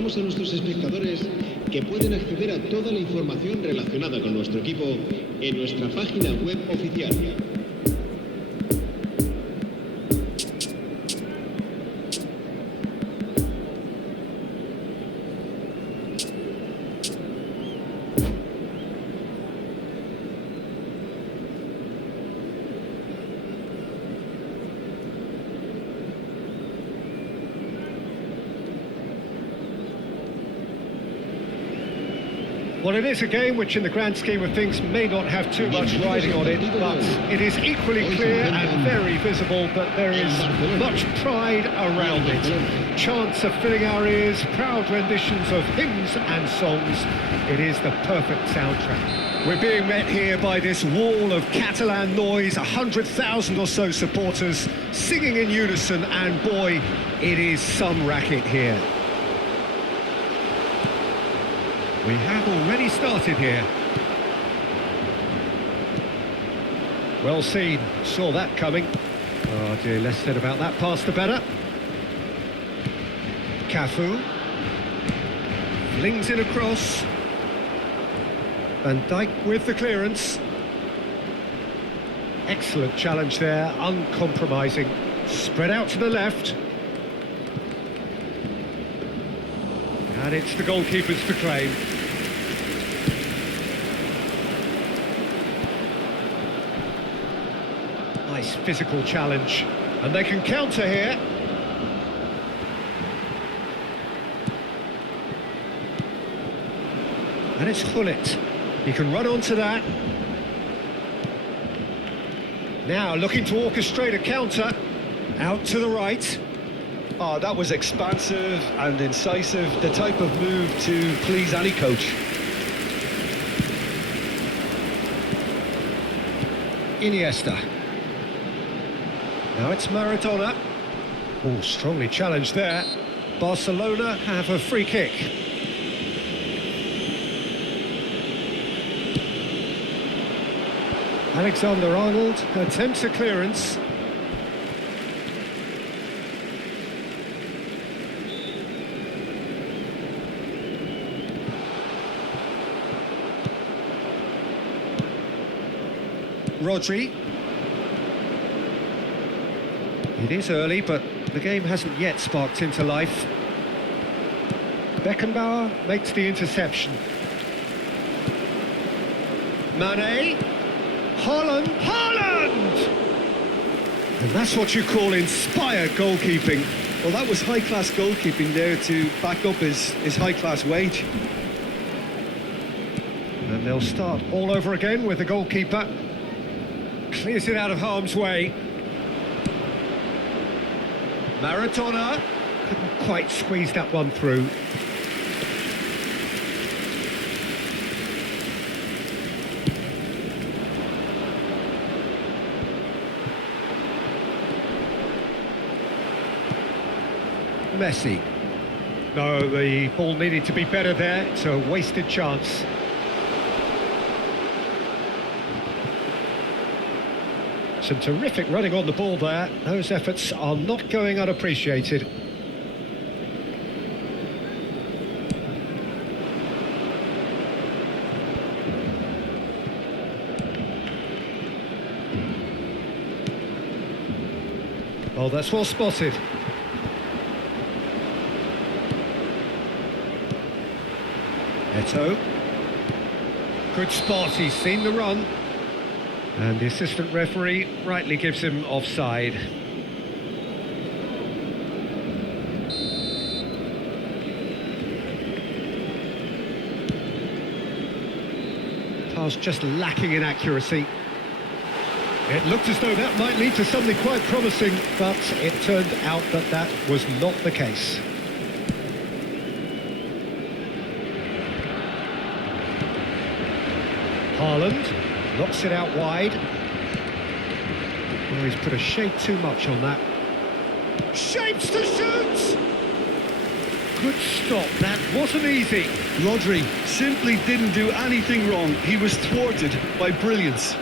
recordamos a nuestros espectadores que pueden acceder a toda la información relacionada con nuestro equipo en nuestra página web oficial. Well, it is a game which in the grand scheme of things may not have too much riding on it, but it is equally clear and very visible that there is much pride around it. Chants are filling our ears, proud renditions of hymns and songs. It is the perfect soundtrack. We're being met here by this wall of Catalan noise, 100,000 or so supporters singing in unison, and boy, it is some racket here. We have already started here. Well seen, saw that coming. Oh dear, less said about that pass the better. Cafu. Flings it across. Van Dijk with the clearance. Excellent challenge there, uncompromising. Spread out to the left. And it's the goalkeepers to claim. Nice physical challenge. And they can counter here. And it's Gullit. He can run onto that. Now looking to orchestrate a counter. Out to the right. Oh, that was expansive and incisive, the type of move to please any coach. Iniesta. Now it's Maradona. Oh, strongly challenged there. Barcelona have a free kick. Alexander-Arnold attempts a clearance. Rodri. It is early, but the game hasn't yet sparked into life. Beckenbauer makes the interception. Mane. Haaland. Haaland! And that's what you call inspired goalkeeping. Well, that was high-class goalkeeping there to back up his high-class wage. And they'll start all over again with the goalkeeper. Clears it out of harm's way. Maradona couldn't quite squeeze that one through. Messi. No, the ball needed to be better there. It's a wasted chance. Some terrific running on the ball there. Those efforts are not going unappreciated. Oh, that's well spotted. Eto. Good spot, he's seen the run. And the assistant referee rightly gives him offside. Pass just lacking in accuracy. It looked as though that might lead to something quite promising, but it turned out that that was not the case. Haaland knocks it out wide. Well, he's put a shade too much on that. Shapes to shoot! Good stop, that wasn't easy. Rodri simply didn't do anything wrong. He was thwarted by brilliance.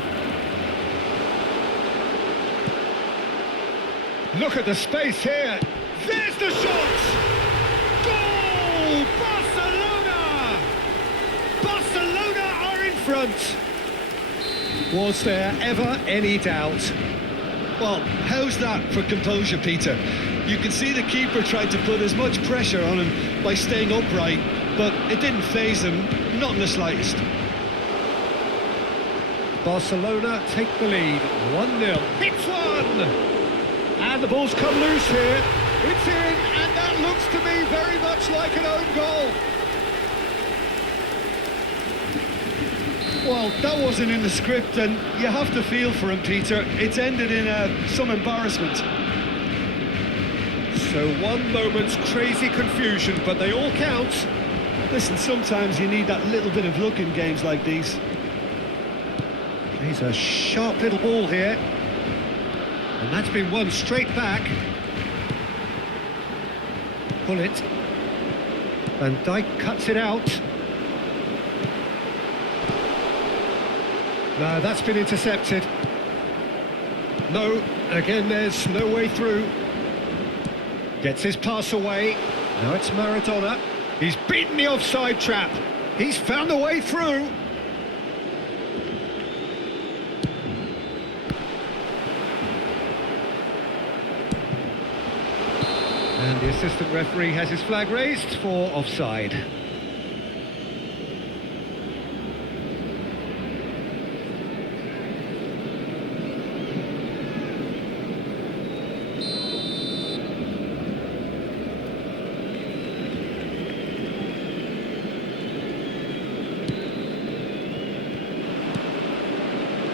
Look at the space here. There's the shot! Goal! Barcelona! Barcelona are in front. Was there ever any doubt? Well, how's that for composure, Peter? You can see the keeper tried to put as much pressure on him by staying upright, but it didn't faze him, not in the slightest. Barcelona take the lead, 1-0. Hits one! And the ball's come loose here. It's in, and that looks to me very much like an own goal. Well, that wasn't in the script, and you have to feel for him, Peter. It's ended in some embarrassment. So one moment's crazy confusion, but they all count. Listen, sometimes you need that little bit of luck in games like these. He's a sharp little ball here. And that's been won straight back. Pull it. Van Dijk cuts it out. No, that's been intercepted. No, again there's no way through. Gets his pass away. Now it's Maradona. He's beaten the offside trap. He's found a way through. And the assistant referee has his flag raised for offside.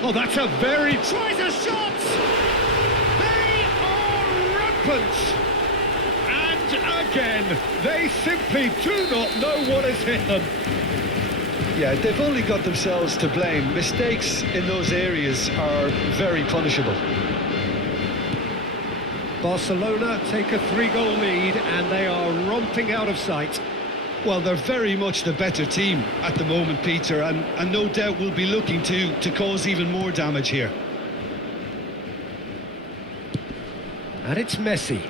Oh, that's a very... Tries a shot! They are rampant! And again, they simply do not know what has hit them. Yeah, they've only got themselves to blame. Mistakes in those areas are very punishable. Barcelona take a 3-goal lead and they are romping out of sight. Well, they're very much the better team at the moment, Peter, and no doubt will be looking to cause even more damage here. And it's Messi.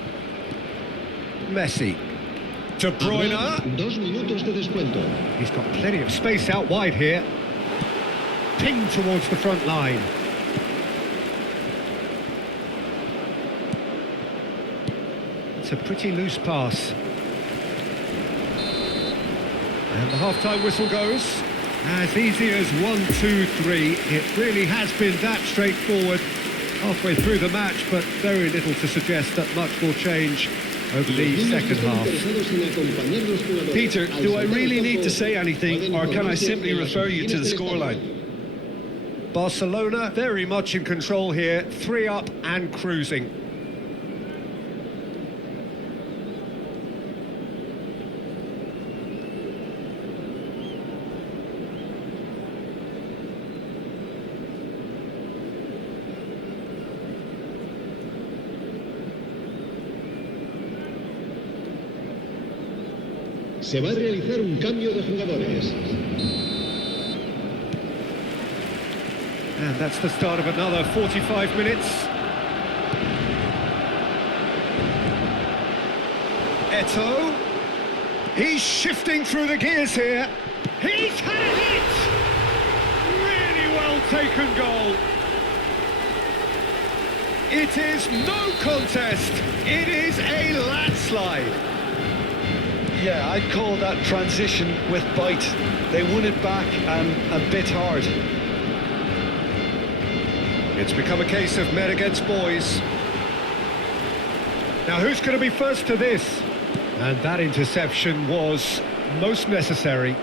Messi. De Bruyne. 2 minutos de descuento. He's got plenty of space out wide here. Pinged towards the front line. It's a pretty loose pass. And the half-time whistle goes. As easy as 1, 2, 3. It really has been that straightforward halfway through the match, but very little to suggest that much will change over the second half. Peter, do I really need to say anything, or can I simply refer you to the scoreline? Barcelona very much in control here, 3 up and cruising. Se va a realizar un cambio de jugadores. And that's the start of another 45 minutes. Eto'o. He's shifting through the gears here. He's had it! Really well taken goal. It is no contest. It is a landslide. Yeah, I'd call that transition with bite. They won it back and bit hard. It's become a case of men against boys. Now who's going to be first to this? And that interception was most necessary.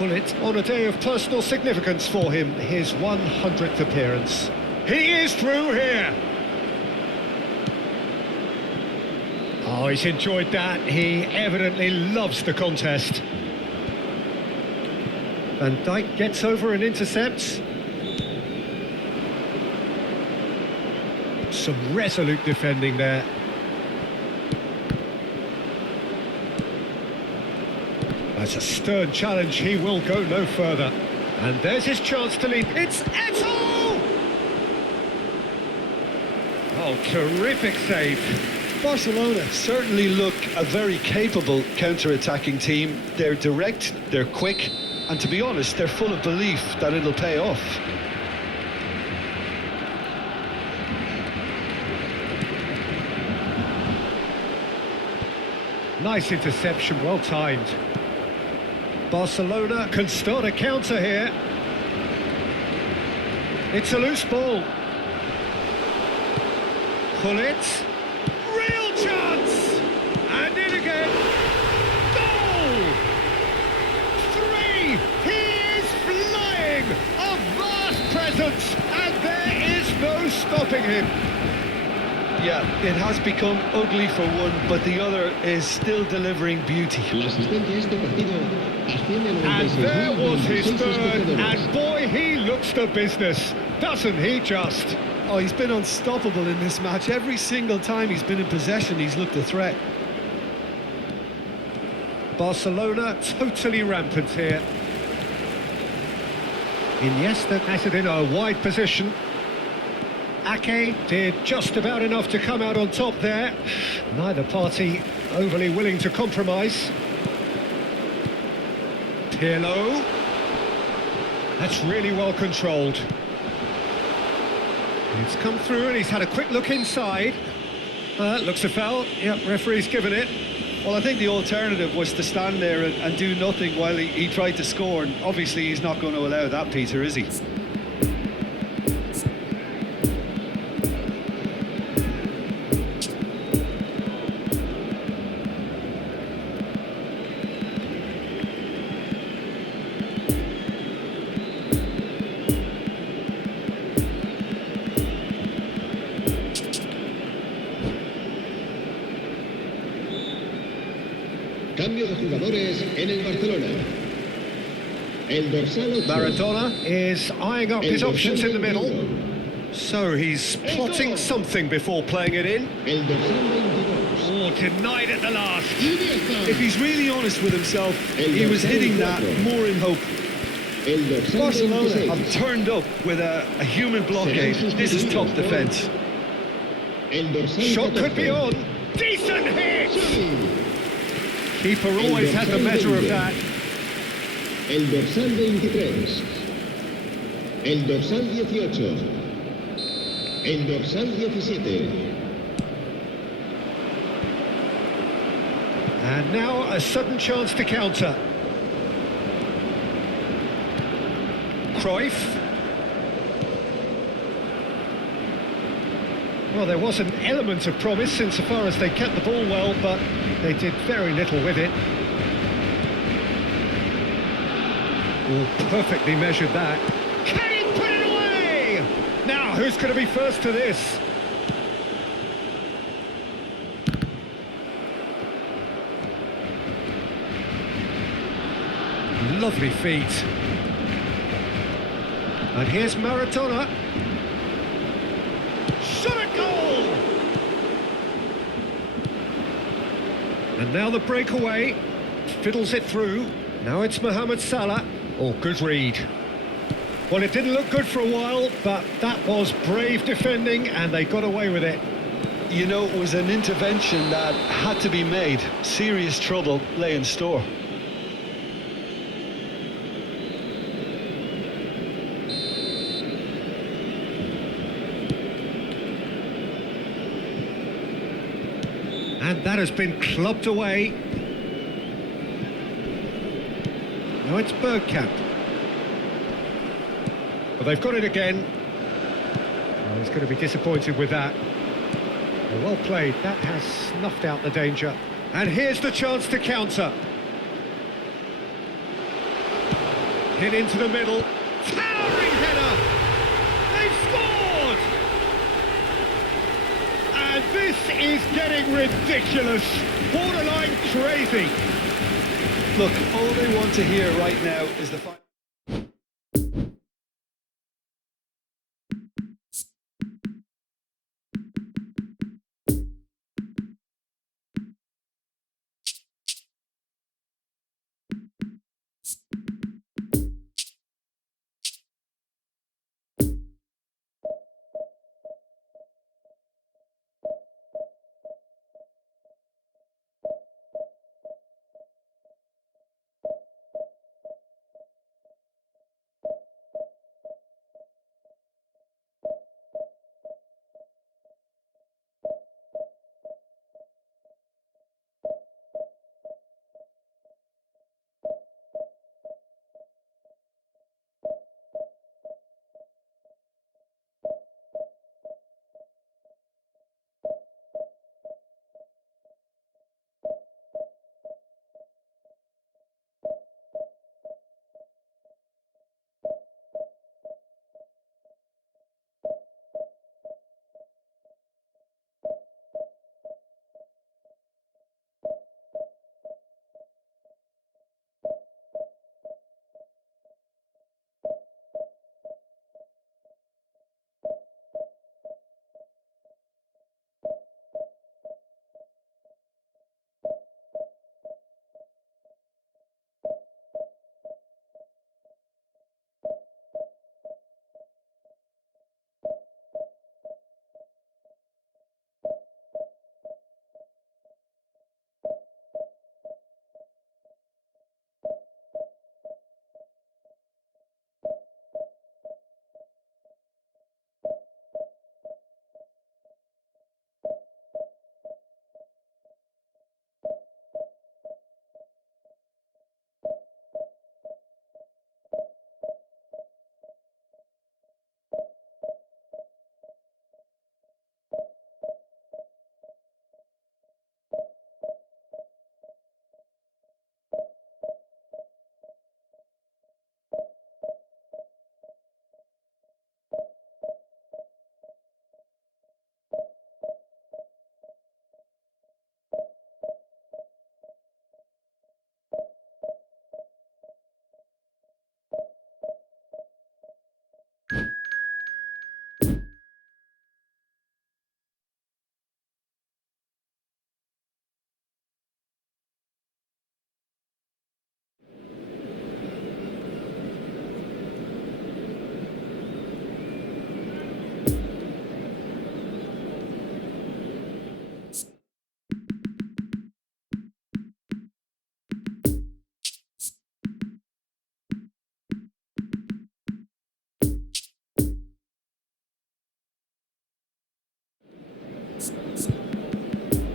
Well, it's on a day of personal significance for him, his 100th appearance. He is through here. Oh, he's enjoyed that. He evidently loves the contest. Van Dijk gets over and intercepts. Some resolute defending there. That's a stern challenge. He will go no further. And there's his chance to lead. It's Eto'o! Oh, terrific save. Barcelona certainly look a very capable counter-attacking team. They're direct, they're quick, and to be honest, they're full of belief that it'll pay off. Nice interception, well timed. Barcelona can start a counter here. It's a loose ball. Pull it. Real chance! And in again. Goal! 3! He is flying! A vast presence, and there is no stopping him. Yeah, it has become ugly for one, but the other is still delivering beauty. La asistencia a este partido asciende a And there was his 96.26 third, espectadores. and boy, he looks the business, doesn't he just? Oh, he's been unstoppable in this match. Every single time he's been in possession, he's looked a threat. Barcelona totally rampant here. Iniesta has it in a wide position. Ake did just about enough to come out on top there. Neither party overly willing to compromise. Pirlo. That's really well controlled. It's come through and he's had a quick look inside. Looks a foul. Yep, referee's given it. Well, I think the alternative was to stand there and do nothing while he tried to score, and obviously he's not going to allow that, Peter, is he? Cambio de jugadores en el Barcelona. El dorsal 8. Maradona is eyeing up his options in the middle. So he's plotting something before playing it in. El dorsal 22. Oh, denied at the last. Iniesta. If he's really honest with himself, he was hitting that more in hope. El dorsal Barcelona 26. have turned up with a human blockade. This is top defence. El dorsal Shot 14. could be on. Decent hit! Sí. Keeper always had the measure of that. El dorsal 23. El dorsal 18. El dorsal 17. And now a sudden chance to counter. Cruyff. Well, there was an element of promise insofar as they kept the ball well, but they did very little with it. Oh, perfectly measured that. Can he put it away? Now, who's going to be first to this? Lovely feet. And here's Maradona. Shot a goal! And now the breakaway. Fiddles it through. Now it's Mohamed Salah. Oh, good read. Well, it didn't look good for a while, but that was brave defending, and they got away with it. You know, it was an intervention that had to be made. Serious trouble lay in store. And that has been clubbed away. Now it's Bergkamp. Well, they've got it again. Well, he's going to be disappointed with that. Well played. That has snuffed out the danger. And here's the chance to counter. Hit into the middle. Towering header! They've scored! And this is getting ridiculous. Borderline crazy. Look, all they want to hear right now is the final.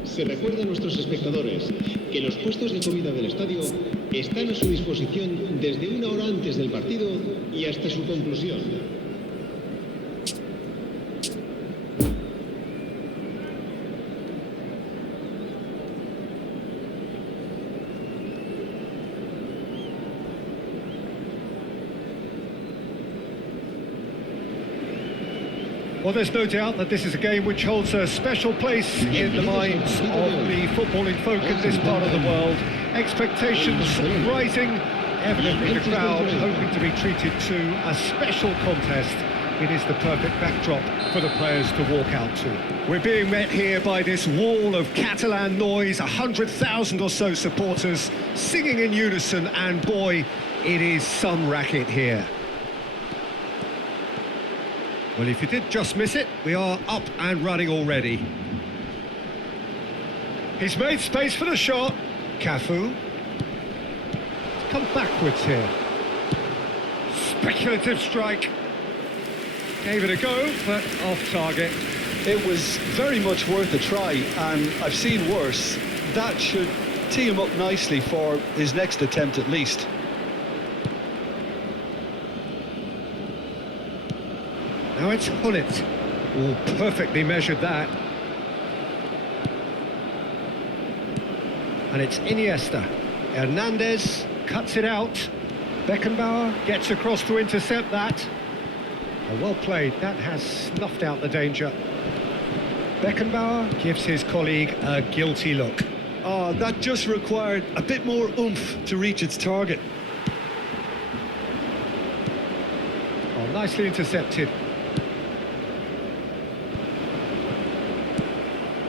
Se recuerda a nuestros espectadores que los puestos de comida del estadio están a su disposición desde una hora antes del partido y hasta su conclusión. Well, there's no doubt that this is a game which holds a special place in the minds of the footballing folk in this part of the world. Expectations rising, evidently the crowd hoping to be treated to a special contest. It is the perfect backdrop for the players to walk out to. We're being met here by this wall of Catalan noise, 100,000 or so supporters singing in unison, and boy, it is some racket here. Well, if you did just miss it, we are up and running already. He's made space for the shot. Cafu. He's come backwards here. Speculative strike. Gave it a go, but off target. It was very much worth a try, and I've seen worse. That should tee him up nicely for his next attempt at least. Now it's Hullet. Oh, perfectly measured that. And it's Iniesta. Hernandez cuts it out. Beckenbauer gets across to intercept that. Oh, well played. That has snuffed out the danger. Beckenbauer gives his colleague a guilty look. Oh, that just required a bit more oomph to reach its target. Oh, nicely intercepted.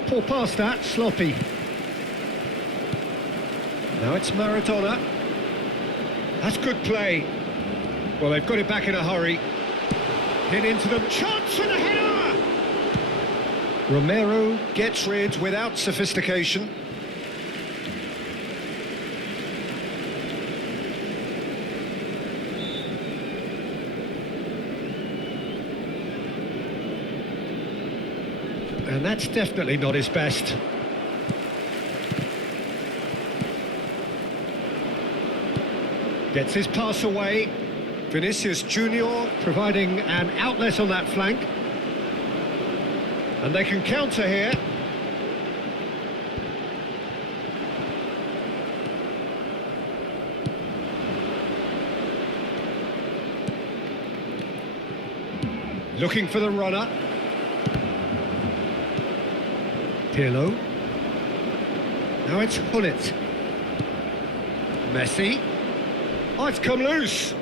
Poor pass that, sloppy. Now it's Maradona. That's good play. Well, they've got it back in a hurry. Hit into them, chance and a header! Romero gets rid without sophistication. And that's definitely not his best. Gets his pass away. Vinicius Junior providing an outlet on that flank. And they can counter here. Looking for the runner. Pirlo. Now it's Hullet. Messi. Oh, it's come loose.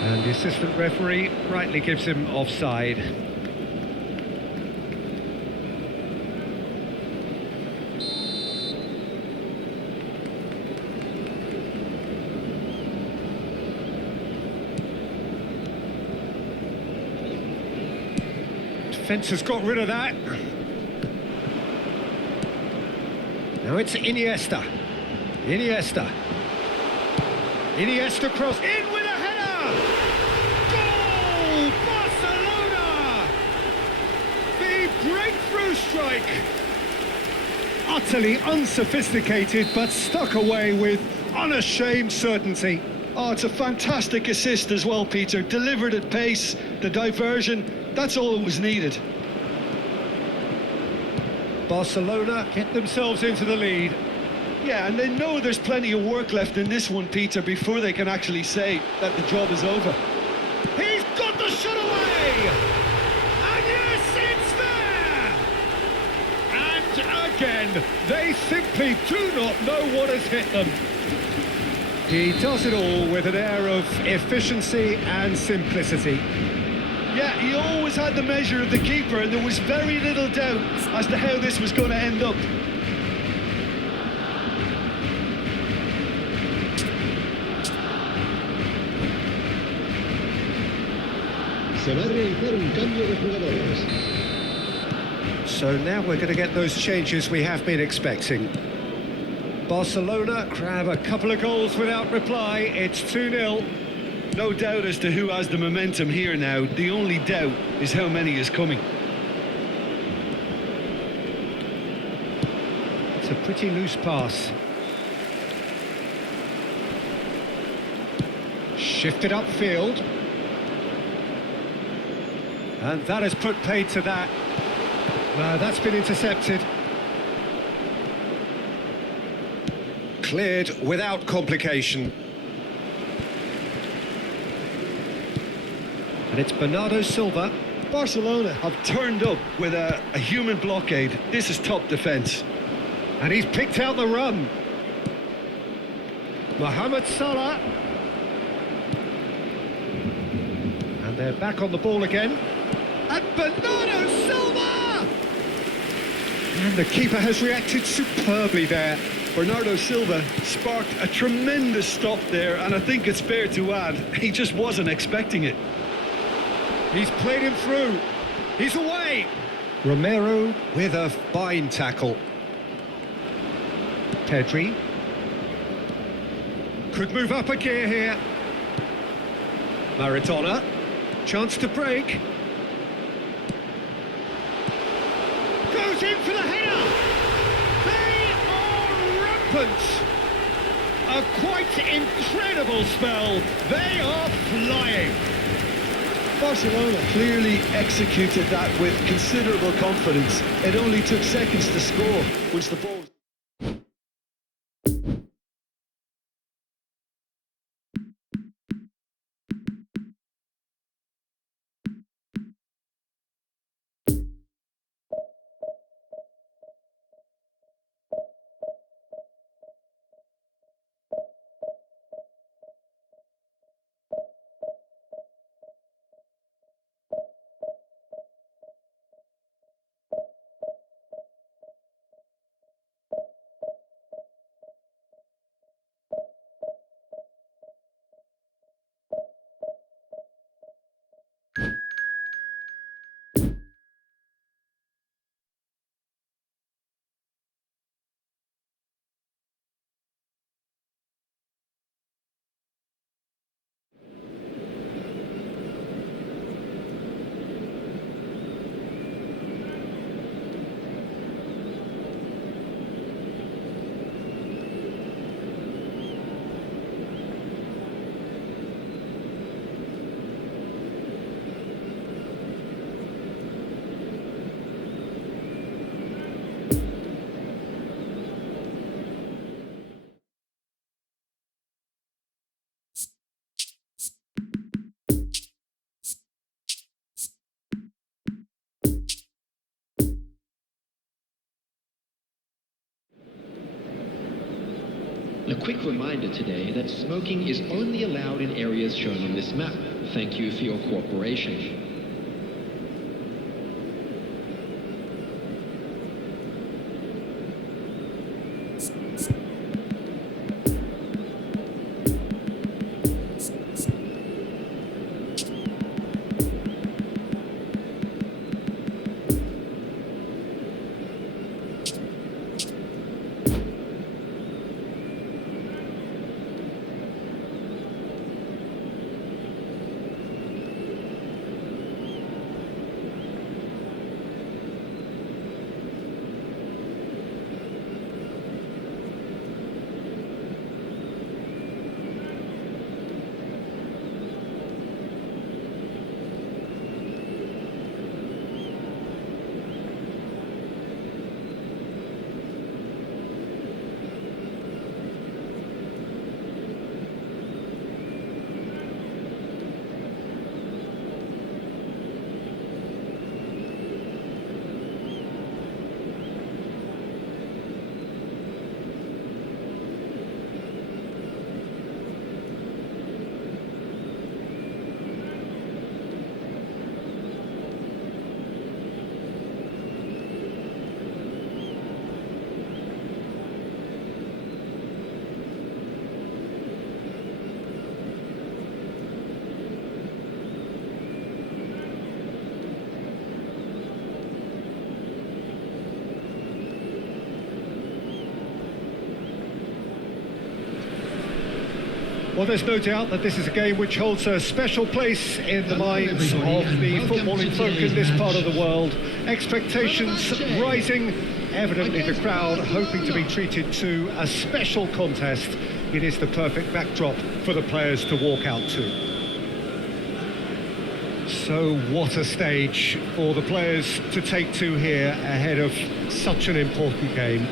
And the assistant referee rightly gives him offside. Defence has got rid of that. Now it's Iniesta. Iniesta cross in with a header! Goal! Barcelona! The breakthrough strike! Utterly unsophisticated, but stuck away with unashamed certainty. Oh, it's a fantastic assist as well, Peter. Delivered at pace, the diversion. That's all that was needed. Barcelona get themselves into the lead. Yeah, and they know there's plenty of work left in this one, Peter, before they can actually say that the job is over. He's got the shot away! And yes, it's there! And again, they simply do not know what has hit them. He does it all with an air of efficiency and simplicity. Yeah, he always had the measure of the keeper, and there was very little doubt as to how this was going to end up. Se va a realizar un cambio de jugadores. So now we're going to get those changes we have been expecting. Barcelona grab a couple of goals without reply. It's 2-0. No doubt as to who has the momentum here now. The only doubt is how many is coming. It's a pretty loose pass. Shifted upfield. And that has put paid to that. That's been intercepted. Cleared without complication. And it's Bernardo Silva. Barcelona have turned up with a human blockade. This is top defence. And he's picked out the run. Mohamed Salah. And they're back on the ball again. And Bernardo Silva! And the keeper has reacted superbly there. Bernardo Silva sparked a tremendous stop there, and I think it's fair to add, he just wasn't expecting it. He's played him through. He's away. Romero with a fine tackle. Pedri. Could move up a gear here. Maradona. Chance to break. Goes in for the header. They are rampant. A quite incredible spell. They are flying. Barcelona clearly executed that with considerable confidence. It only took seconds to score once the ball... A quick reminder today that smoking is only allowed in areas shown on this map. Thank you for your cooperation. Well, there's no doubt that this is a game which holds a special place in the minds of the footballing folk in this part of the world. Expectations rising. Evidently the crowd hoping to be treated to a special contest. It is the perfect backdrop for the players to walk out to. So what a stage for the players to take to here ahead of such an important game.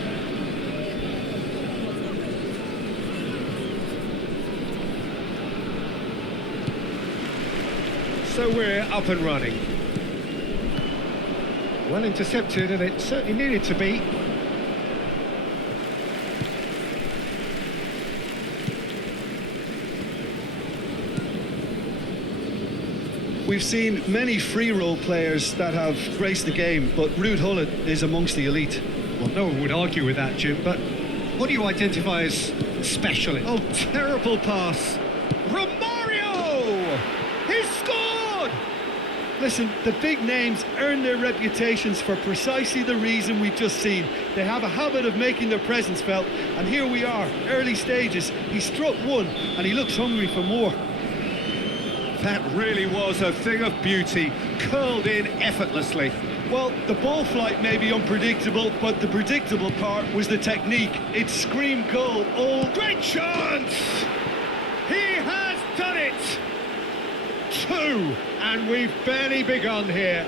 So we're up and running. Well intercepted, and it certainly needed to be. We've seen many free role players that have graced the game, but Ruud Gullit is amongst the elite. Well, no one would argue with that, Jim, but what do you identify as special? Oh, terrible pass. Romario! He scored! Listen, the big names earn their reputations for precisely the reason we've just seen. They have a habit of making their presence felt, and here we are, early stages. He struck one, and he looks hungry for more. That really was a thing of beauty, curled in effortlessly. Well, the ball flight may be unpredictable, but the predictable part was the technique. It screamed goal. Oh, great chance! He has done it! 2, and we've barely begun here.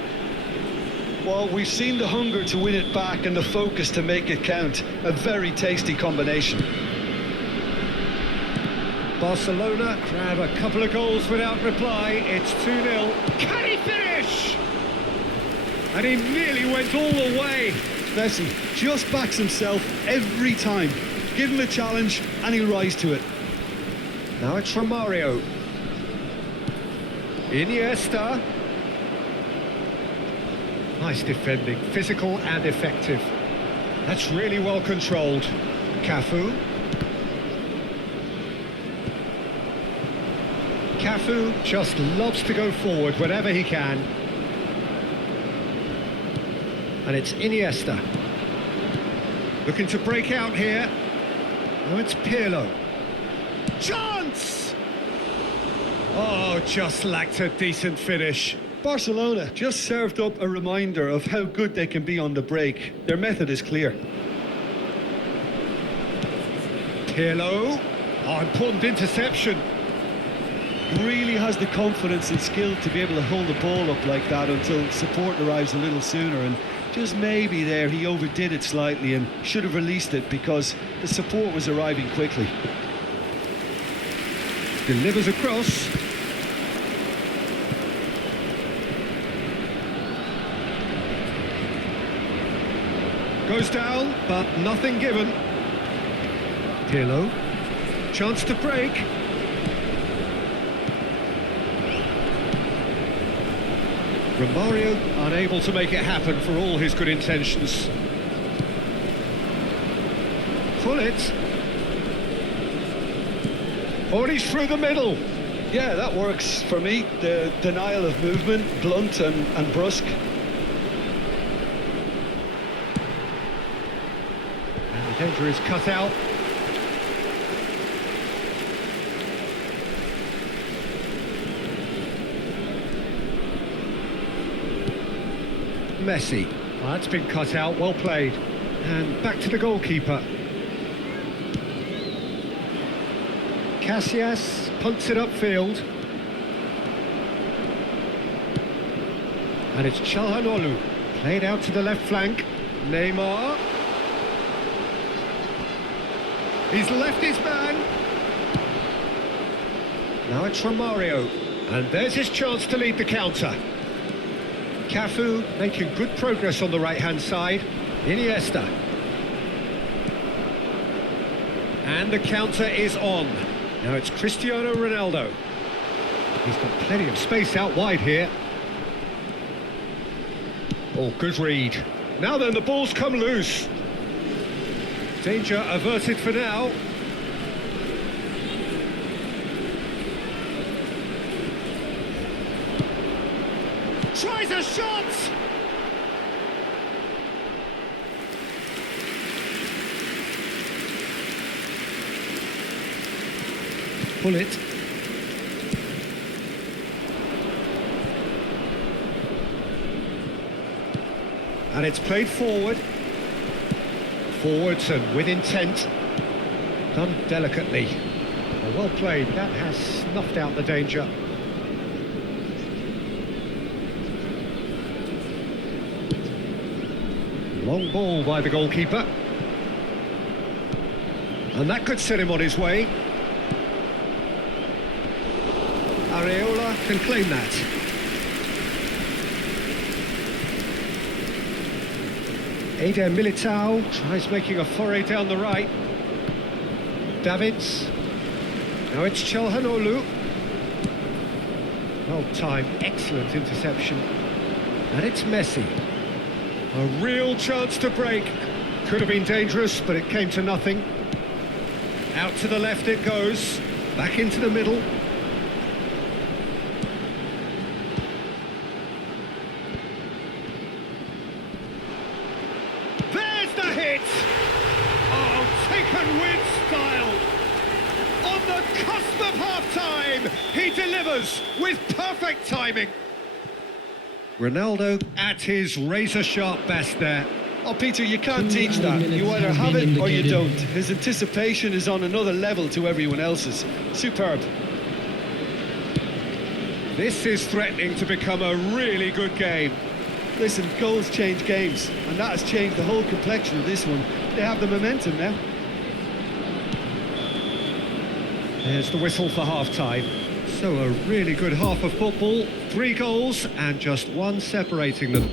Well, we've seen the hunger to win it back and the focus to make it count. A very tasty combination. Barcelona grab a couple of goals without reply. It's 2-0. Can he finish? And he nearly went all the way. Messi just backs himself every time. Give him a challenge and he'll rise to it. Now it's Romario. Iniesta. Nice defending, physical and effective. That's really well controlled. Cafu. Cafu just loves to go forward whenever he can. And it's Iniesta. Looking to break out here. Now it's Pirlo. Chance! Oh, just lacked a decent finish. Barcelona just served up a reminder of how good they can be on the break. Their method is clear. Pirlo. Oh, important interception. Really has the confidence and skill to be able to hold the ball up like that until support arrives a little sooner, and just maybe there he overdid it slightly and should have released it because the support was arriving quickly. Delivers across. Goes down, but nothing given. Pirlo. Chance to break. Romario unable to make it happen for all his good intentions. Pull it. Oh, he's through the middle. Yeah, that works for me. The denial of movement, blunt and brusque. And the danger is cut out. Messi. Well, that's been cut out, well played. And back to the goalkeeper. Casillas punts it upfield. And it's Çalhanoğlu. Played out to the left flank. Neymar. He's left his man. Now it's Romario. And there's his chance to lead the counter. Cafu making good progress on the right-hand side. Iniesta. And the counter is on. Now it's Cristiano Ronaldo. He's got plenty of space out wide here. Oh, good read. Now then, the ball's come loose. Danger averted for now. Tries a shot! Pull it. And it's played forward. Forwards and with intent. Done delicately. Well played. That has snuffed out the danger. Long ball by the goalkeeper. And that could set him on his way. Areola can claim that. Eder Militao tries making a foray down the right. Davids. Now it's Çalhanoğlu. Well timed, excellent interception. And it's Messi. A real chance to break. Could have been dangerous, but it came to nothing. Out to the left it goes. Back into the middle. There's the hit! Oh, taken with style. On the cusp of half-time, he delivers with perfect timing. Ronaldo at his razor-sharp best there. Oh, Peter, you can't teach that. You either have it or you don't. His anticipation is on another level to everyone else's. Superb. This is threatening to become a really good game. Listen, goals change games, and that has changed the whole complexion of this one. They have the momentum now. There's the whistle for half-time. So a really good half of football, 3 goals and just one separating them.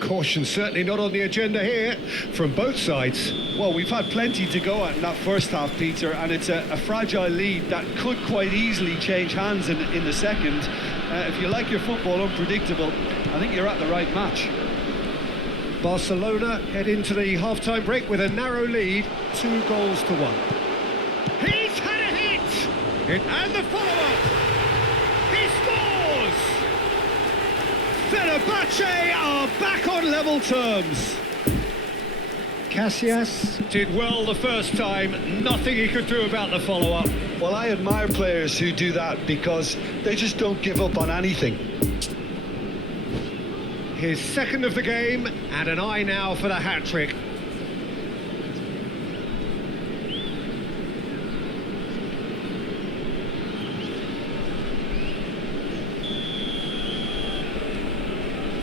Caution certainly not on the agenda here from both sides. Well, we've had plenty to go at in that first half, Peter, and it's a fragile lead that could quite easily change hands in the second. If you like your football unpredictable, I think you're at the right match. Barcelona head into the half-time break with a narrow lead, 2-1. He's had a hit! And the follow-up! He scores! Fenerbahce are back on level terms. Casillas did well the first time, nothing he could do about the follow-up. Well, I admire players who do that because they just don't give up on anything. His second of the game, and an eye now for the hat-trick.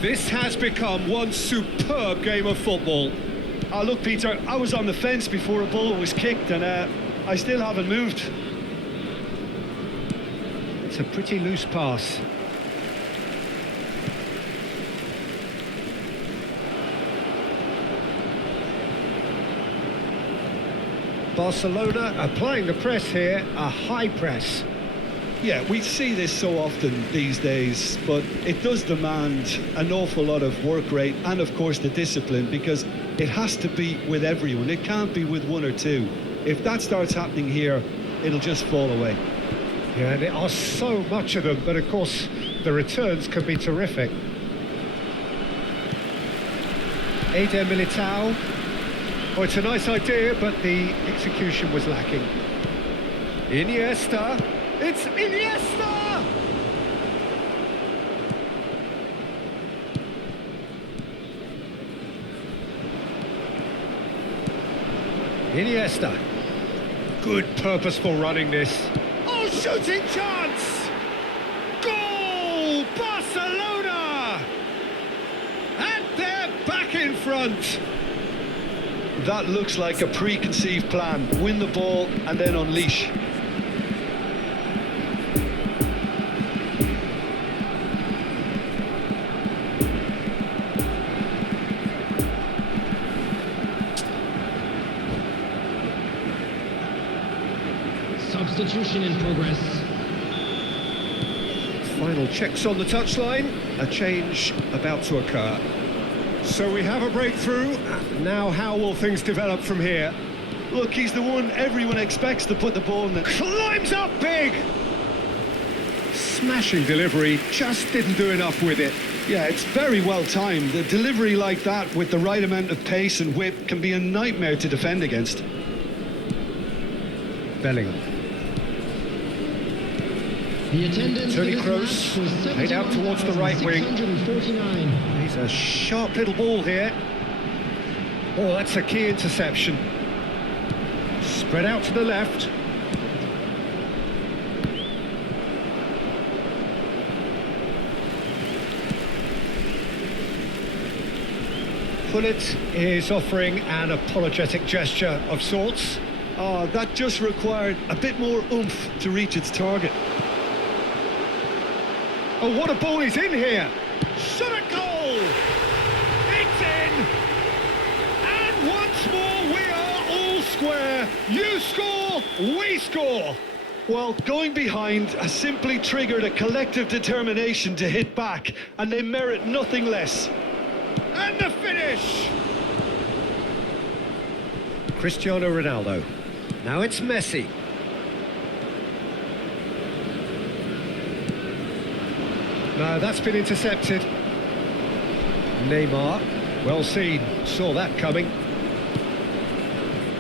This has become one superb game of football. Look, Peter, I was on the fence before a ball was kicked, and I still haven't moved. It's a pretty loose pass. Barcelona applying the press here, a high press. Yeah, we see this so often these days, but it does demand an awful lot of work rate and, of course, the discipline, because it has to be with everyone. It can't be with one or two. If that starts happening here, it'll just fall away. Yeah, and there are so much of them, but of course, the returns can be terrific. Eder Militao. Oh, it's a nice idea, but the execution was lacking. Iniesta. It's Iniesta! Iniesta. Good purposeful running this. Oh, shooting chance! Goal! Barcelona! And they're back in front. That looks like a preconceived plan. Win the ball and then unleash. Substitution in progress. Final checks on the touchline. A change about to occur. So we have a breakthrough. Now how will things develop from here? Look, he's the one everyone expects to put the ball in the... Climbs up big! Smashing delivery, just didn't do enough with it. Yeah, it's very well timed. The delivery like that with the right amount of pace and whip can be a nightmare to defend against. Bellingham. The attendance Tony Kroos, laid out towards the right wing. He's a sharp little ball here. Oh, that's a key interception. Spread out to the left. Pullet is offering an apologetic gesture of sorts. Oh, that just required a bit more oomph to reach its target. Oh, what a ball is in here! Shot a goal! It's in! And once more we are all square. You score, we score! Well, going behind has simply triggered a collective determination to hit back, and they merit nothing less. And the finish! Cristiano Ronaldo. Now it's Messi. No, that's been intercepted. Neymar, well seen, saw that coming.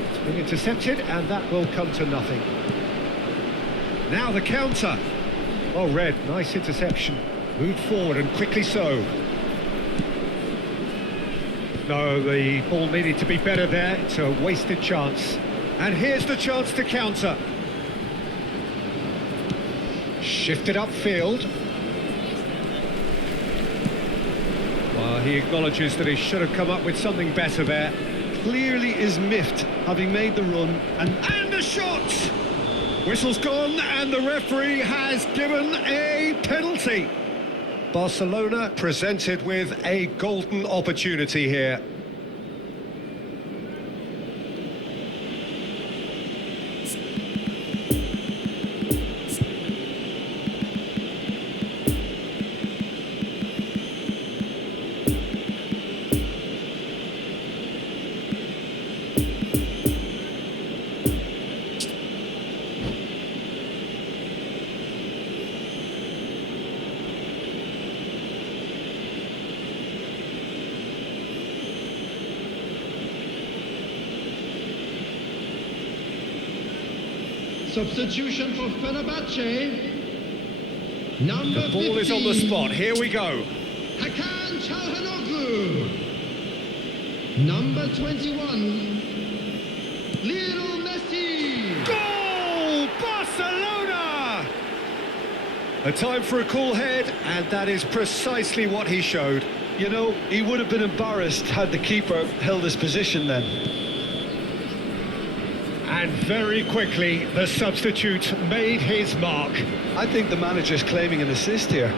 It's been intercepted, and that will come to nothing. Now the counter. Well read, nice interception. Moved forward and quickly so. No, the ball needed to be better there. It's a wasted chance. And here's the chance to counter. Shifted upfield. Well, he acknowledges that he should have come up with something better there. Clearly is miffed, having made the run, And a shot! Whistle's gone, and the referee has given a penalty. Barcelona presented with a golden opportunity here. Substitution for Fenerbahce. Number The ball is on the 15, spot. Here we go. Hakan Çalhanoğlu. Number 21, Lionel Messi. Goal! Barcelona! A time for a cool head, and that is precisely what he showed. you know, he would have been embarrassed had the keeper held his position then. And very quickly, the substitute made his mark. I think the manager's claiming an assist here.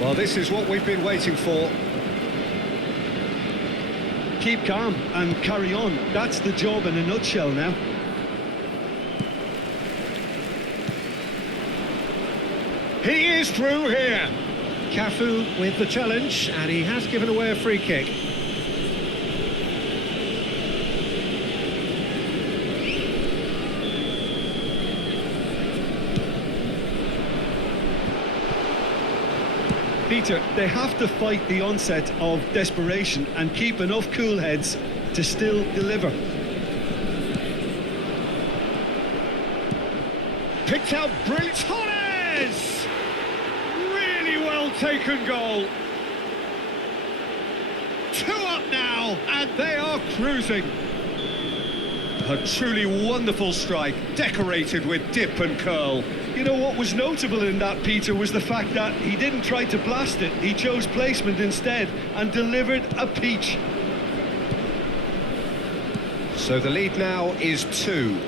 Well, this is what we've been waiting for. Keep calm and carry on. That's the job in a nutshell now. He is through here. Cafu with the challenge, and he has given away a free kick. Peter, they have to fight the onset of desperation and keep enough cool heads to still deliver. Picked out brilliant. Torres! Really well taken goal. 2 up now, and they are cruising. A truly wonderful strike, decorated with dip and curl. You know what was notable in that, Peter, was the fact that he didn't try to blast it. He chose placement instead and delivered a peach. So the lead now is 2.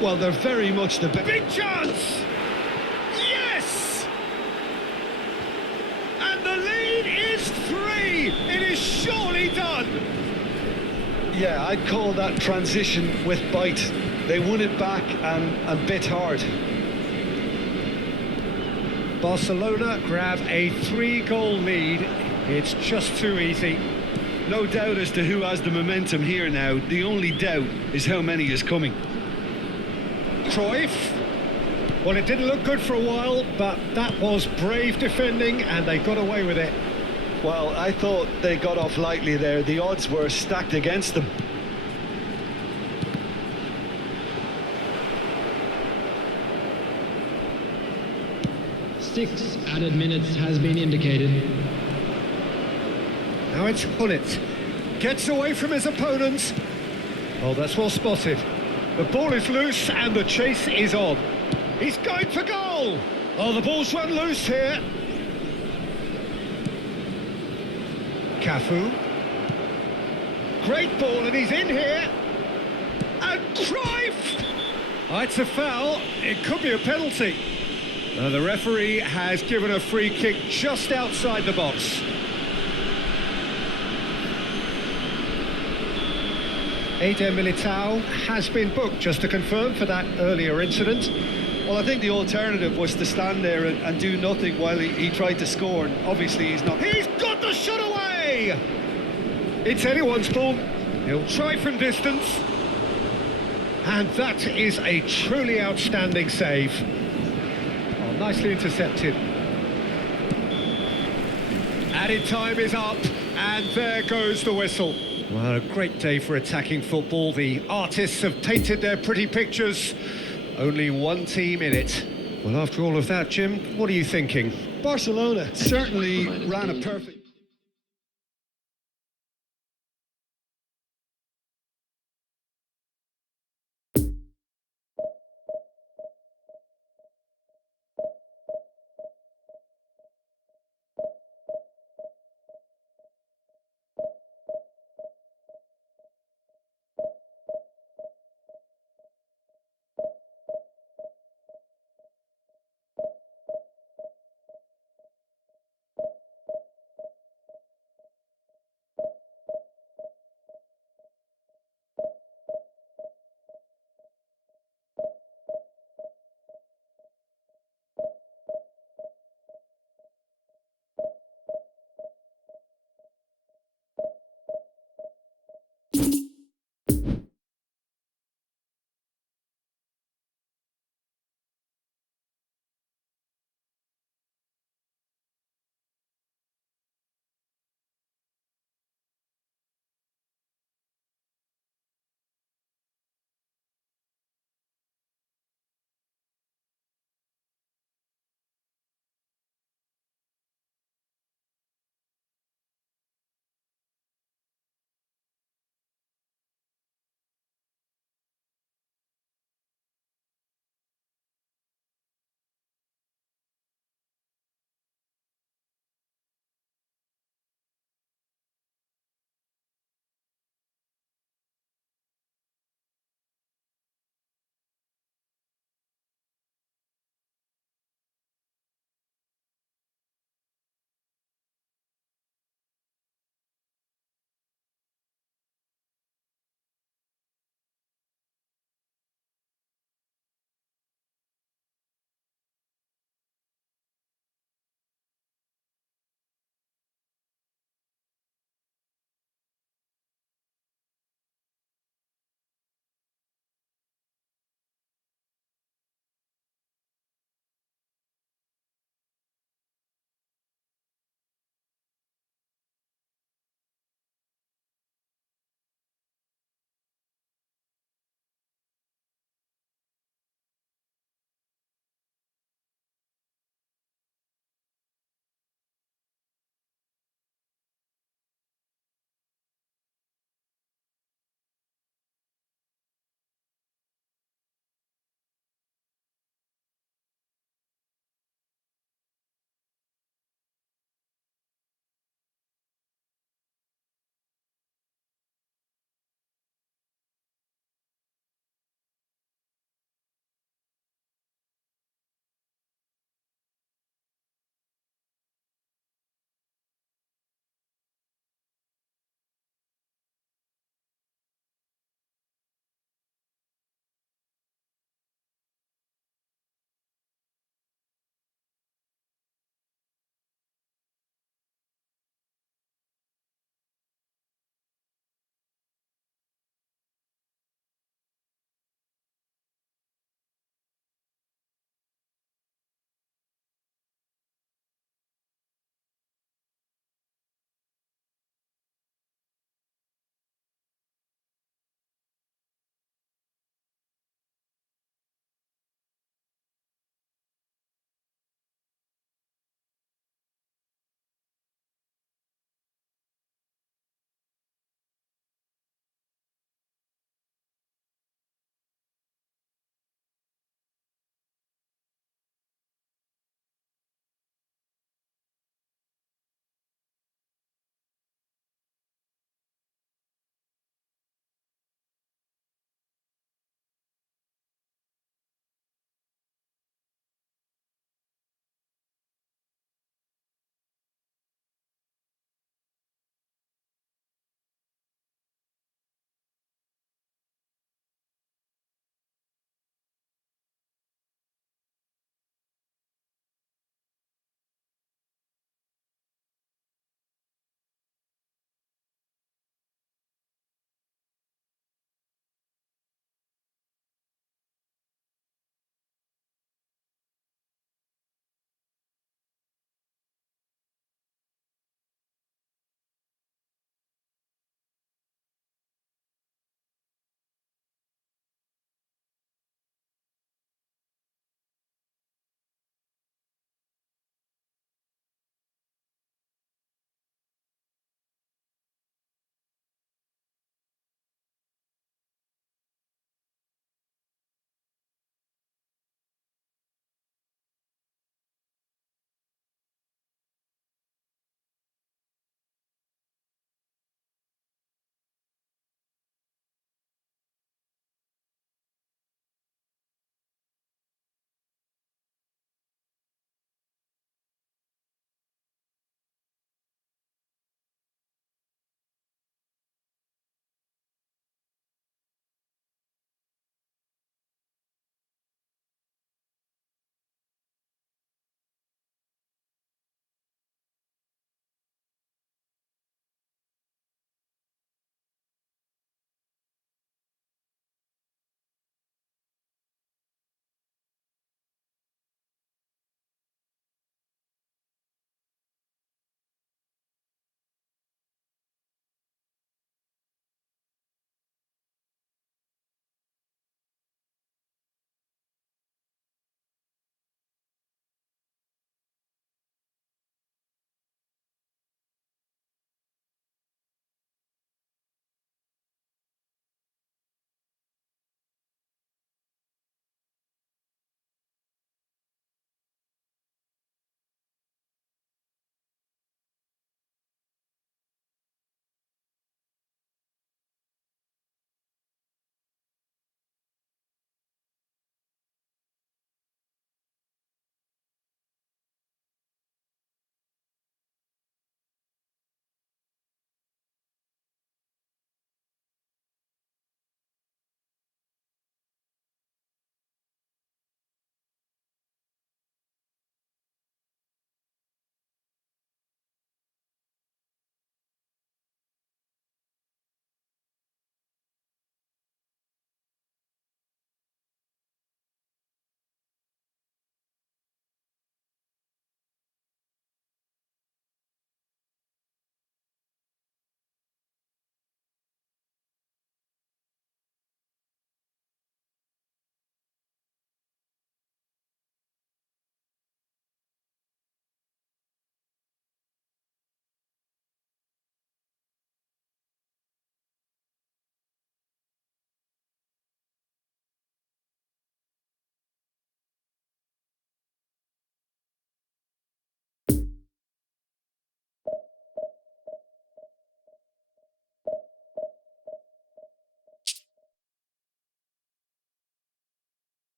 Well, they're very much the best. Big chance! Yes! And the lead is 3! It is surely done! Yeah, I'd call that transition with bite. They won it back and bit hard. Barcelona grab a 3-goal lead. It's just too easy. No doubt as to who has the momentum here now. The only doubt is how many is coming. Cruyff. Well, it didn't look good for a while, but that was brave defending, and they got away with it. Well, I thought they got off lightly there. The odds were stacked against them. 6 added minutes has been indicated. Now it's Hullet. Gets away from his opponents. Oh, that's well spotted. The ball is loose and the chase is on. He's going for goal! Oh, the ball's run loose here. Cafu. Great ball and he's in here. And Cruyff! Oh, it's a foul. It could be a penalty. The referee has given a free kick just outside the box. Eder Militao has been booked, just to confirm, for that earlier incident. Well, I think the alternative was to stand there and do nothing while he tried to score, and obviously he's not. He's got the shot away! It's anyone's ball. He'll try from distance. And that is a truly outstanding save. Oh, nicely intercepted. Added time is up, and there goes the whistle. Well, a great day for attacking football. The artists have painted their pretty pictures. Only one team in it. Well, after all of that, Jim, what are you thinking? Barcelona certainly ran a perfect...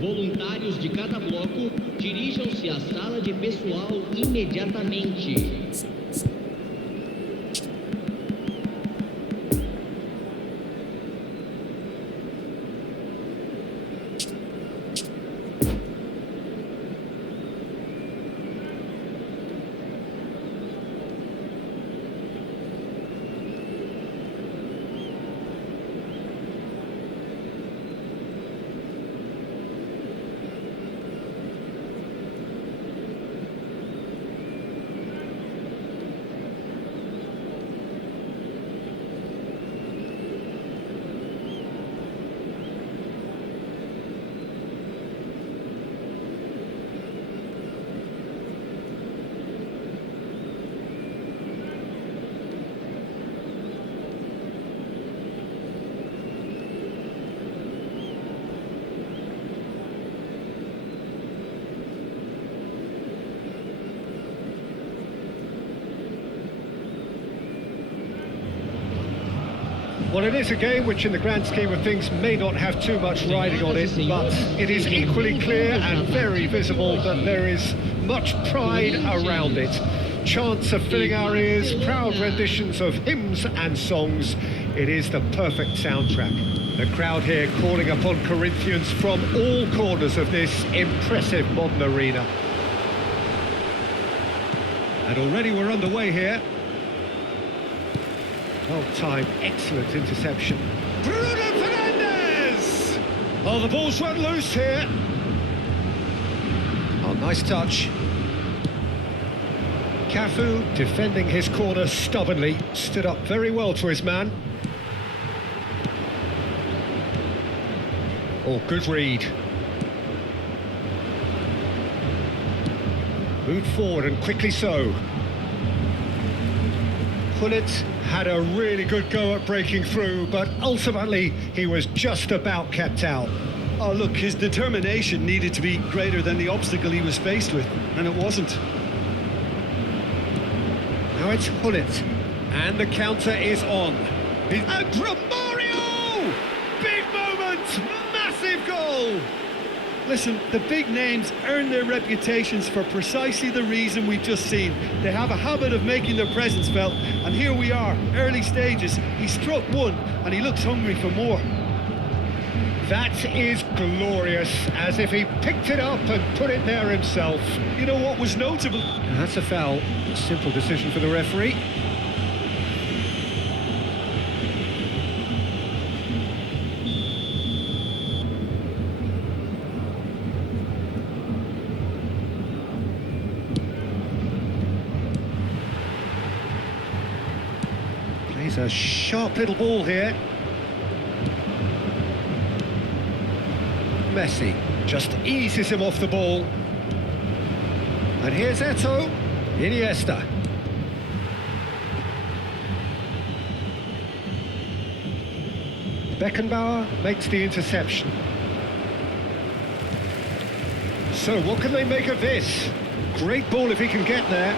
Voluntários de cada bloco, dirijam-se à sala de pessoal imediatamente. Well, it is a game which in the grand scheme of things may not have too much riding on it, but it is equally clear and very visible that there is much pride around it. Chants are filling our ears, proud renditions of hymns and songs. It is the perfect soundtrack. The crowd here calling upon Corinthians from all corners of this impressive modern arena. And already we're underway here. Well timed, excellent interception. Bruno Fernandes! Oh, the ball's run loose here. Oh, nice touch. Cafu defending his corner stubbornly, stood up very well to his man. Oh, good read. Moved forward and quickly so. Pullet had a really good go at breaking through, but ultimately he was just about kept out. Oh, look, his determination needed to be greater than the obstacle he was faced with, and it wasn't. Now it's Pullet, and the counter is on. And Romario! Big moment! Massive goal! Listen, the big names earn their reputations for precisely the reason we've just seen. They have a habit of making their presence felt, and here we are, early stages. He struck one, and he looks hungry for more. That is glorious, as if he picked it up and put it there himself. You know what was notable? That's a foul. Simple decision for the referee. Plays a sharp little ball here. Messi just eases him off the ball. And here's Eto'o, Iniesta. Beckenbauer makes the interception. So what can they make of this? Great ball if he can get there.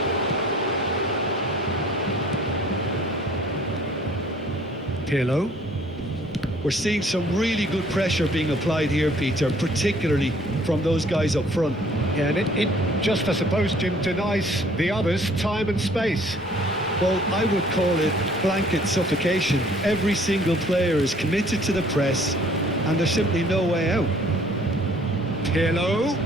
Pirlo. We're seeing some really good pressure being applied here, Peter, particularly from those guys up front. Yeah, and it just, I suppose, Jim, denies the others time and space. Well, I would call it blanket suffocation. Every single player is committed to the press, and there's simply no way out. Pirlo.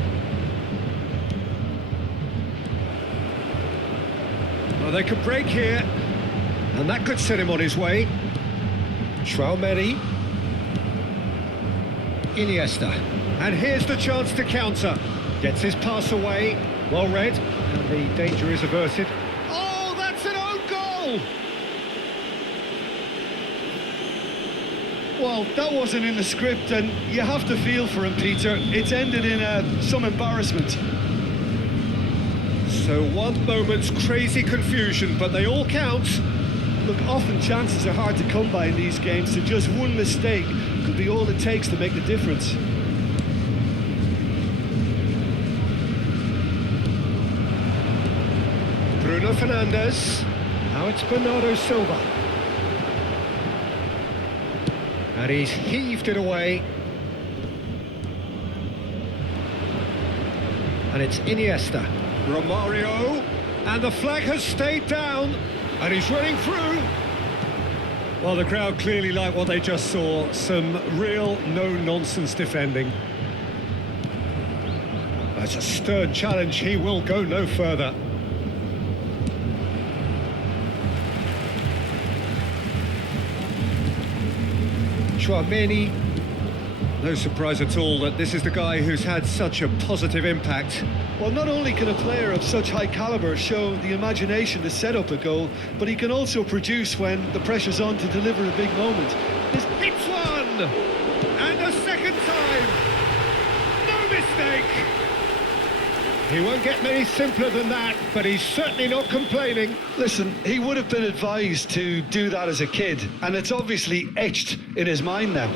Well, they could break here, and that could set him on his way. Traumeri. Iniesta. And here's the chance to counter. Gets his pass away. Well read. And the danger is averted. Oh, that's an own goal! Well, that wasn't in the script, and you have to feel for him, Peter. It's ended in some embarrassment. So one moment's crazy confusion, but they all count. Look, often chances are hard to come by in these games, so just one mistake could be all it takes to make the difference. Bruno Fernandes. Now it's Bernardo Silva. And he's heaved it away. And it's Iniesta. Romario. And the flag has stayed down. And he's running through. Well, the crowd clearly like what they just saw. Some real no-nonsense defending. That's a stern challenge. He will go no further. Chouameni. No surprise at all that this is the guy who's had such a positive impact. Well, not only can a player of such high calibre show the imagination to set up a goal, but he can also produce when the pressure's on to deliver a big moment. This hits one! And a second time! No mistake! He won't get many simpler than that, but he's certainly not complaining. Listen, he would have been advised to do that as a kid, and it's obviously etched in his mind now.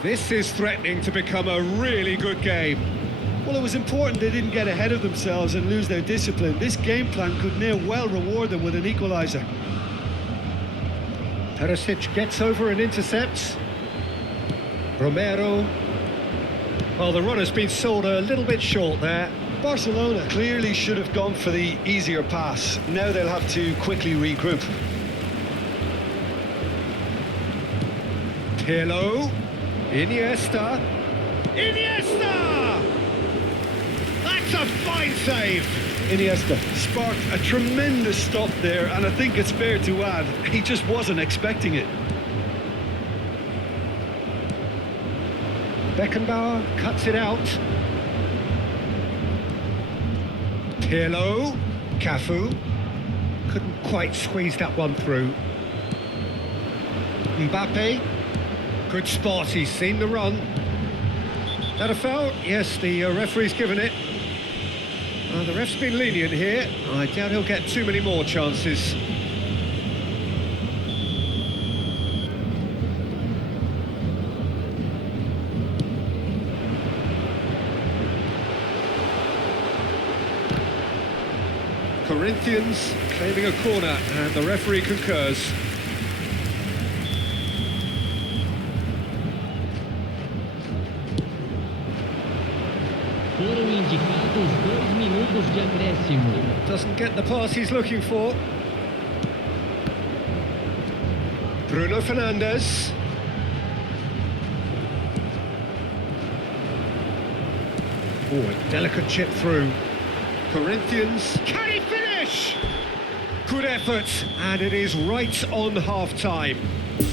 This is threatening to become a really good game. Well, it was important they didn't get ahead of themselves and lose their discipline. This game plan could near well reward them with an equaliser. Perisic gets over and intercepts. Romero. Well, the run has been sold a little bit short there. Barcelona clearly should have gone for the easier pass. Now they'll have to quickly regroup. Pirlo. Iniesta. Iniesta! That's a fine save. Iniesta sparked a tremendous stop there, and I think it's fair to add, he just wasn't expecting it. Beckenbauer cuts it out. Pirlo. Cafu. Couldn't quite squeeze that one through. Mbappe. Good spot, he's seen the run. That a foul? Yes, the referee's given it. The ref's been lenient here. I doubt he'll get too many more chances. Corinthians claiming a corner, and the referee concurs. Foram indicados 2 minutos de acréscimo. Doesn't get the pass he's looking for. Bruno Fernandes. Oh, a delicate chip through. Corinthians. Can he finish? Good effort, and it is right on half-time.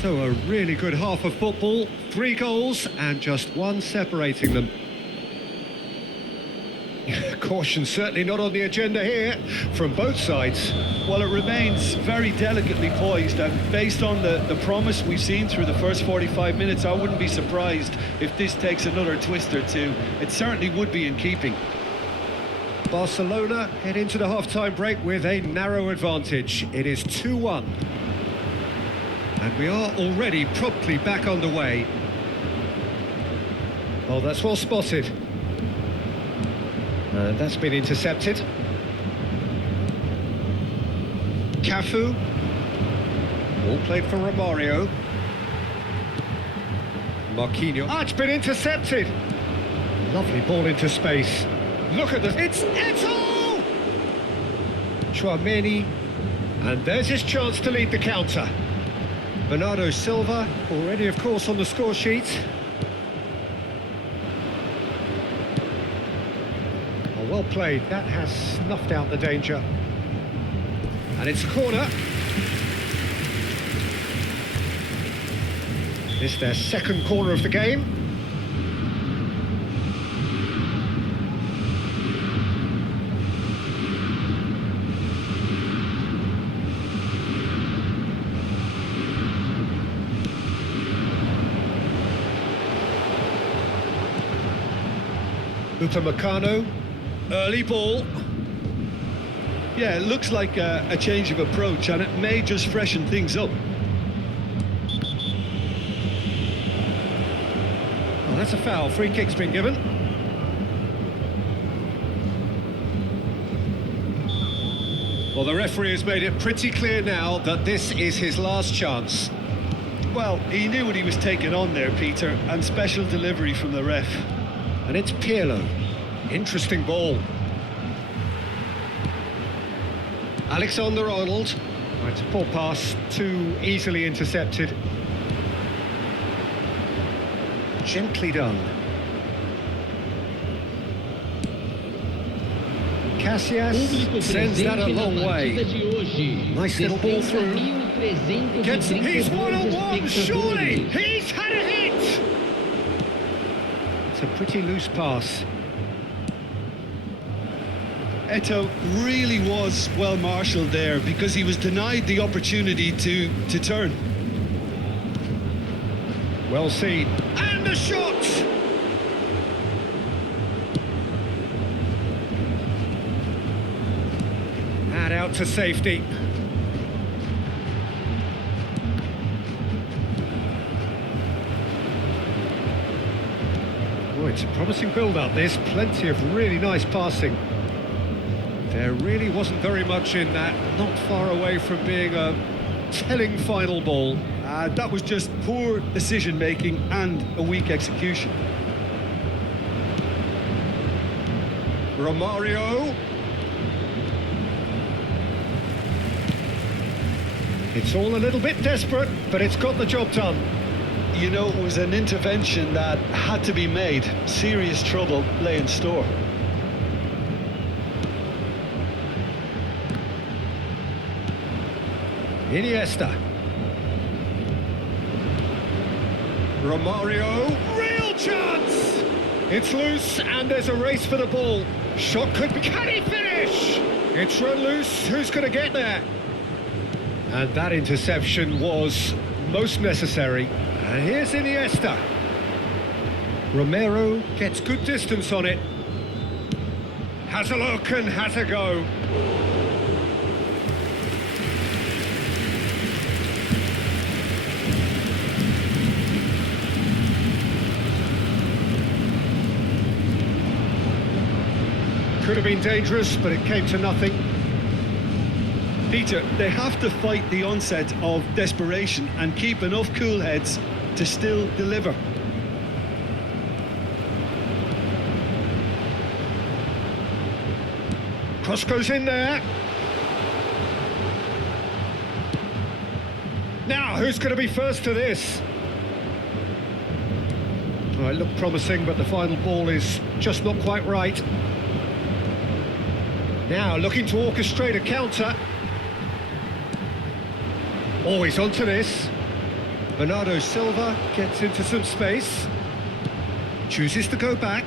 So a really good half of football. 3 goals and just 1 separating them. Caution certainly not on the agenda here from both sides. Well, it remains very delicately poised, and based on the promise we've seen through the first 45 minutes, I wouldn't be surprised if this takes another twist or two. It certainly would be in keeping. Barcelona head into the half-time break with a narrow advantage. It is 2-1. And we are already promptly back underway. Oh, that's well spotted. That's been intercepted. Cafu. All played for Romario. Marquinhos. Ah, it's been intercepted. Lovely ball into space. Look at this. It's Eto'o! Chouameni. And there's his chance to lead the counter. Bernardo Silva, already, of course, on the score sheet. Well played, that has snuffed out the danger. And it's a corner. It's their second corner of the game. Upamecano. Early ball. Yeah, it looks like a change of approach, and it may just freshen things up. Oh, that's a foul. Free kick's been given. Well, the referee has made it pretty clear now that this is his last chance. Well, he knew what he was taking on there, Peter, and special delivery from the ref. And it's Pirlo. Interesting ball. Alexander-Arnold. Oh, it's a poor pass, too easily intercepted. Gently done. Casillas sends that a long way. Nice little ball through. Gets, he's one-on-one, surely! He's had a hit! It's a pretty loose pass. Eto'o really was well marshalled there because he was denied the opportunity to turn. Well seen. And the shot! And out to safety. Oh, it's a promising build-up, this. Plenty of really nice passing. There really wasn't very much in that, not far away from being a telling final ball. That was just poor decision-making and a weak execution. Romario. It's all a little bit desperate, but it's got the job done. You know, it was an intervention that had to be made. Serious trouble lay in store. Iniesta. Romario. Real chance! It's loose and there's a race for the ball. Shot could be... Can he finish? It's run loose. Who's going to get there? And that interception was most necessary. And here's Iniesta. Romero gets good distance on it. Has a look and has a go. Could have been dangerous, but it came to nothing. Peter, they have to fight the onset of desperation and keep enough cool heads to still deliver. Cross goes in there. Now, who's going to be first to this? Oh, it looked promising, but the final ball is just not quite right. Now, looking to orchestrate a counter. Oh, he's onto this. Bernardo Silva gets into some space. Chooses to go back.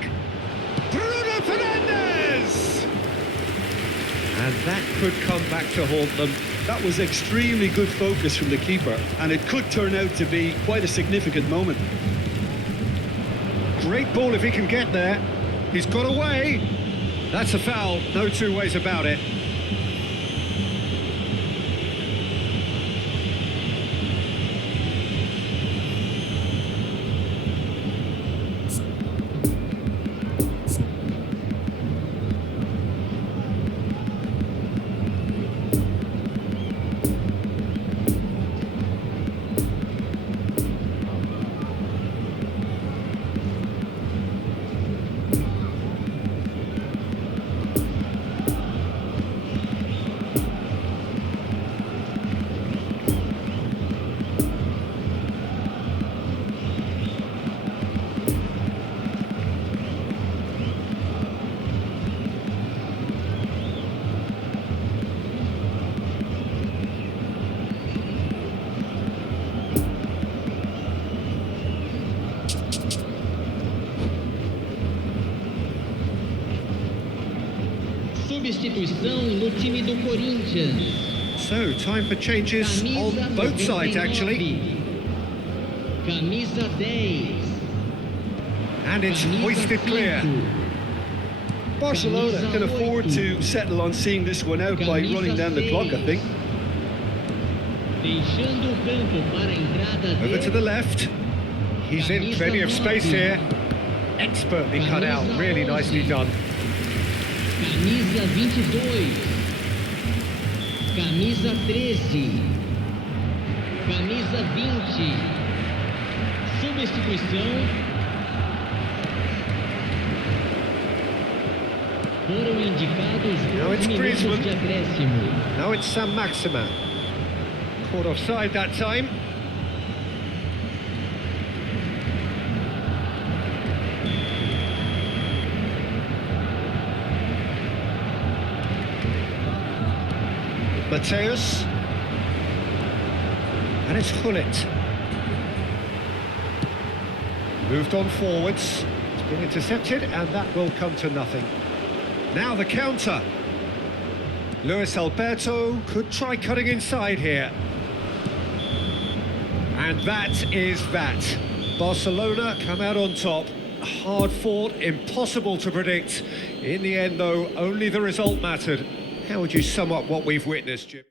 Bruno Fernandes! And that could come back to haunt them. That was extremely good focus from the keeper, and it could turn out to be quite a significant moment. Great ball if he can get there. He's got away. That's a foul, no two ways about it. Substituição no time do Corinthians. So, time for changes on both sides, actually. Camisa 10. And it's hoisted clear. Barcelona can afford to settle on seeing this one out by running down the clock, I think. Deixando o campo para a entrada Over to the dele. left. He's in plenty of space here. Expertly cut out, really nicely done. Camisa 22. Camisa 13. Camisa 20. Substituição. Foram indicados Now 2 it's minutos Griezmann. de acréscimo. Now it's Sam Maximin. Caught offside that time. Mateus. And it's Hullet. Moved on forwards. It's been intercepted, and that will come to nothing. Now the counter. Luis Alberto could try cutting inside here. And that is that. Barcelona come out on top. Hard fought, impossible to predict. In the end, though, only the result mattered. How would you sum up what we've witnessed, Jim?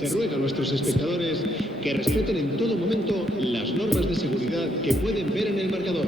Se ruega a nuestros espectadores que respeten en todo momento las normas de seguridad que pueden ver en el marcador.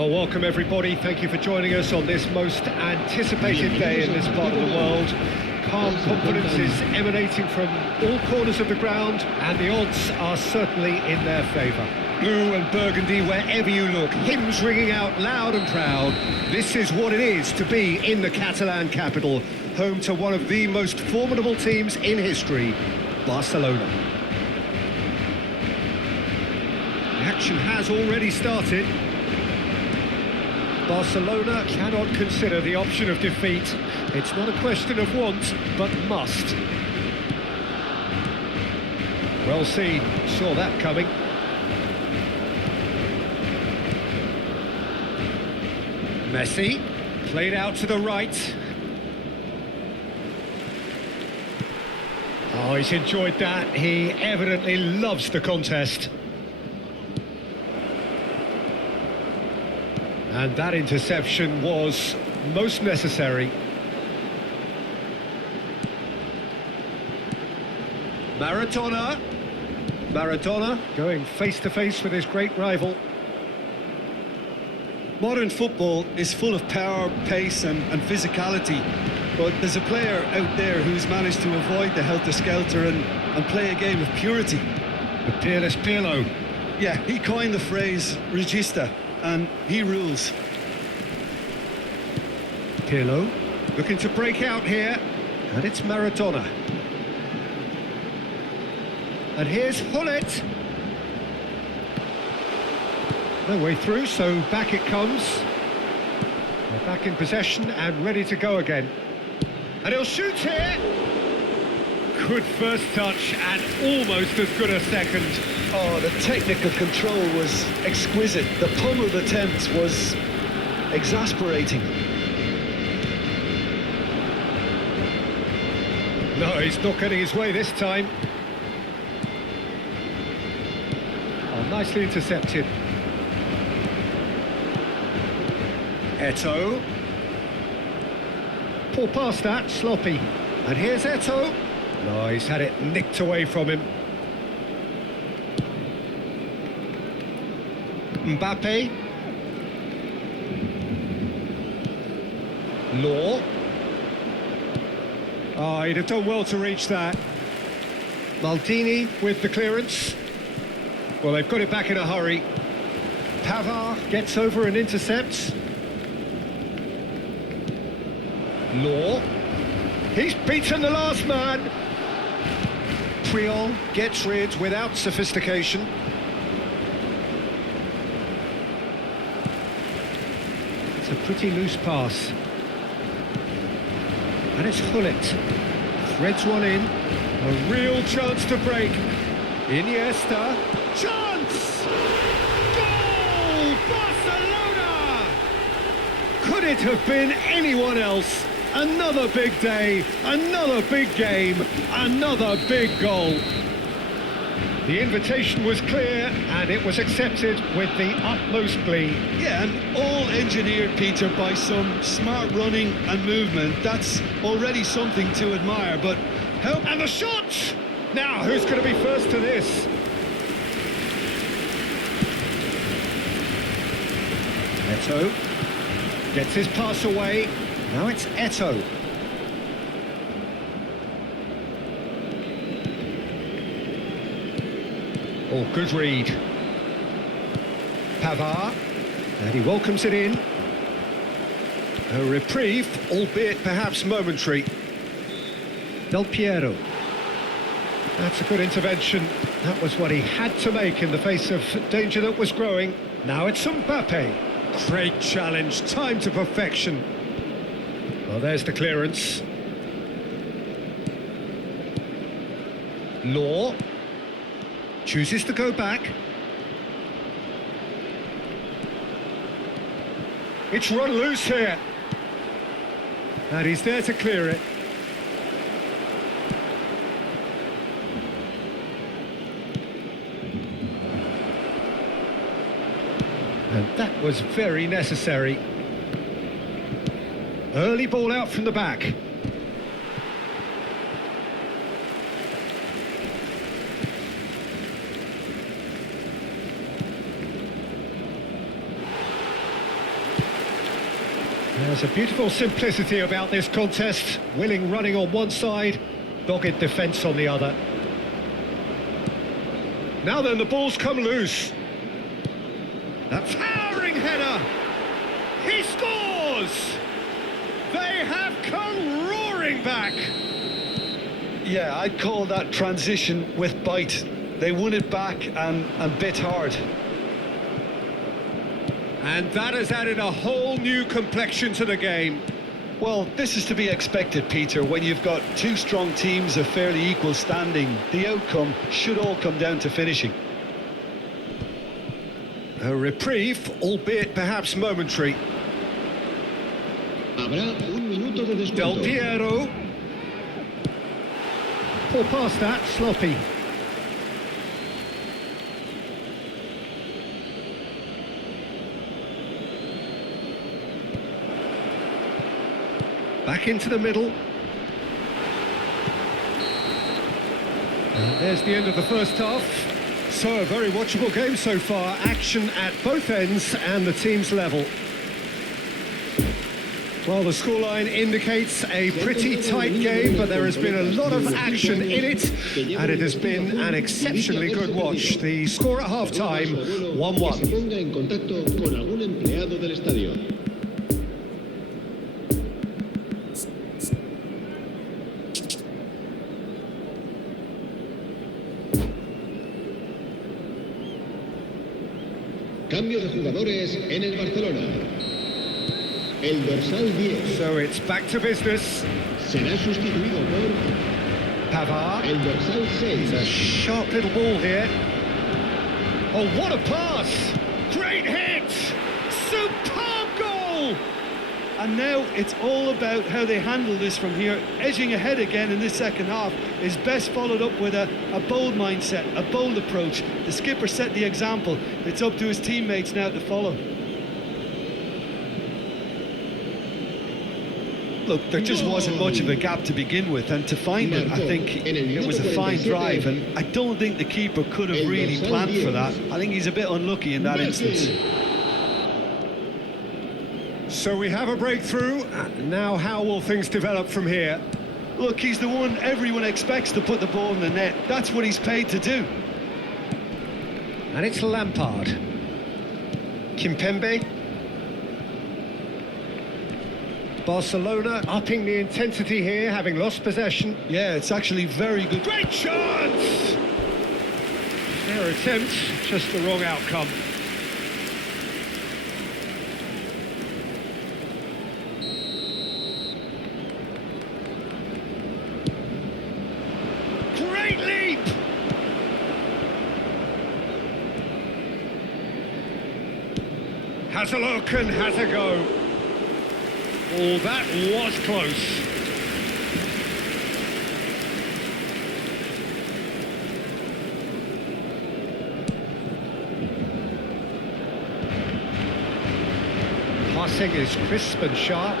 Well, welcome everybody. Thank you for joining us on this most anticipated day in this part of the world. Calm confidence is emanating from all corners of the ground, and the odds are certainly in their favour. blue and burgundy wherever you look. Hymns ringing out loud and proud. This is what it is to be in the Catalan capital, home to one of the most formidable teams in history, Barcelona. The action has already started. Barcelona cannot consider the option of defeat. It's not a question of want, but must. Well seen, saw that coming. Messi, played out to the right. Oh, he's enjoyed that. He evidently loves the contest. And that interception was most necessary. Maradona going face-to-face with his great rival. Modern football is full of power, pace and physicality, but there's a player out there who's managed to avoid the helter-skelter and play a game of purity. The peerless Pirlo. Yeah, he coined the phrase regista, and he rules. Pirlo looking to break out here, and it's Maradona. And here's Hullet. No way through, so back it comes. They're back in possession and ready to go again. And he'll shoot here. Good first touch and almost as good a second. Oh, the technical control was exquisite. The pummeled attempt was exasperating. No, he's not getting his way this time. Oh, nicely intercepted. Eto'o. Pull past that, sloppy. And here's Eto'o. No, he's had it nicked away from him. Mbappe. Law. Oh, he'd have done well to reach that. Maldini with the clearance. Well, they've got it back in a hurry. Pavard gets over and intercepts. Law. He's beaten the last man. Puyol gets rid without sophistication. It's a pretty loose pass. And it's Hullet. Threads one in. A real chance to break. Iniesta. Chance! Goal! Barcelona! Could it have been anyone else? Another big day, another big game, another big goal. The invitation was clear and it was accepted with the utmost glee. Yeah, and all engineered, Peter, by some smart running and movement. That's already something to admire, but help. And the shot! Now, who's going to be first to this? Eto'o gets his pass away. Now it's Eto'o. Oh, good read. Pavard, and he welcomes it in. A reprieve, albeit perhaps momentary. Del Piero. That's a good intervention. That was what he had to make in the face of danger that was growing. Now it's Mbappe. Great challenge, time to perfection. Well, there's the clearance. Law chooses to go back. It's run loose here. And he's there to clear it. And that was very necessary. Early ball out from the back. There's a beautiful simplicity about this contest. Willing running on one side, dogged defence on the other. Now then, the ball's come loose. A towering header! He scores! They have come roaring back! Yeah, I'd call that transition with bite. They won it back and bit hard. And that has added a whole new complexion to the game. Well, this is to be expected, Peter. When you've got two strong teams of fairly equal standing, the outcome should all come down to finishing. A reprieve, albeit perhaps momentary. Habrá un minuto de Del descuento. Piero. Pull past that, sloppy. Back into the middle. And there's the end of the first half. So, a very watchable game so far. Action at both ends and the team's level. Well, the scoreline indicates a pretty tight game, but there has been a lot of action in it, and it has been an exceptionally good watch. The score at half-time, Que se 1-1. ponga en contacto con algún empleado del estadio. Cambio de jugadores en el Barcelona. El dorsal 10 So it's back to business. será sustituido por Pavard. el dorsal A 6. sharp little ball here. Oh, what a pass! Great hit! Superb goal! And now it's all about how they handle this from here. Edging ahead again in this second half is best followed up with a bold mindset, a bold approach. The skipper set the example. It's up to his teammates now to follow. Look, there just wasn't much of a gap to begin with, and to find it, I think it was a fine drive, and I don't think the keeper could have really planned for that. I think he's a bit unlucky in that instance. So we have a breakthrough. Now how will things develop from here? Look, he's the one everyone expects to put the ball in the net. That's what he's paid to do. And it's Lampard. Kimpembe. Barcelona upping the intensity here, having lost possession. Yeah, it's actually very good. Great chance! Fair attempt, just the wrong outcome. Great leap! Has a look and has a go. Oh, that was close. Passing is crisp and sharp.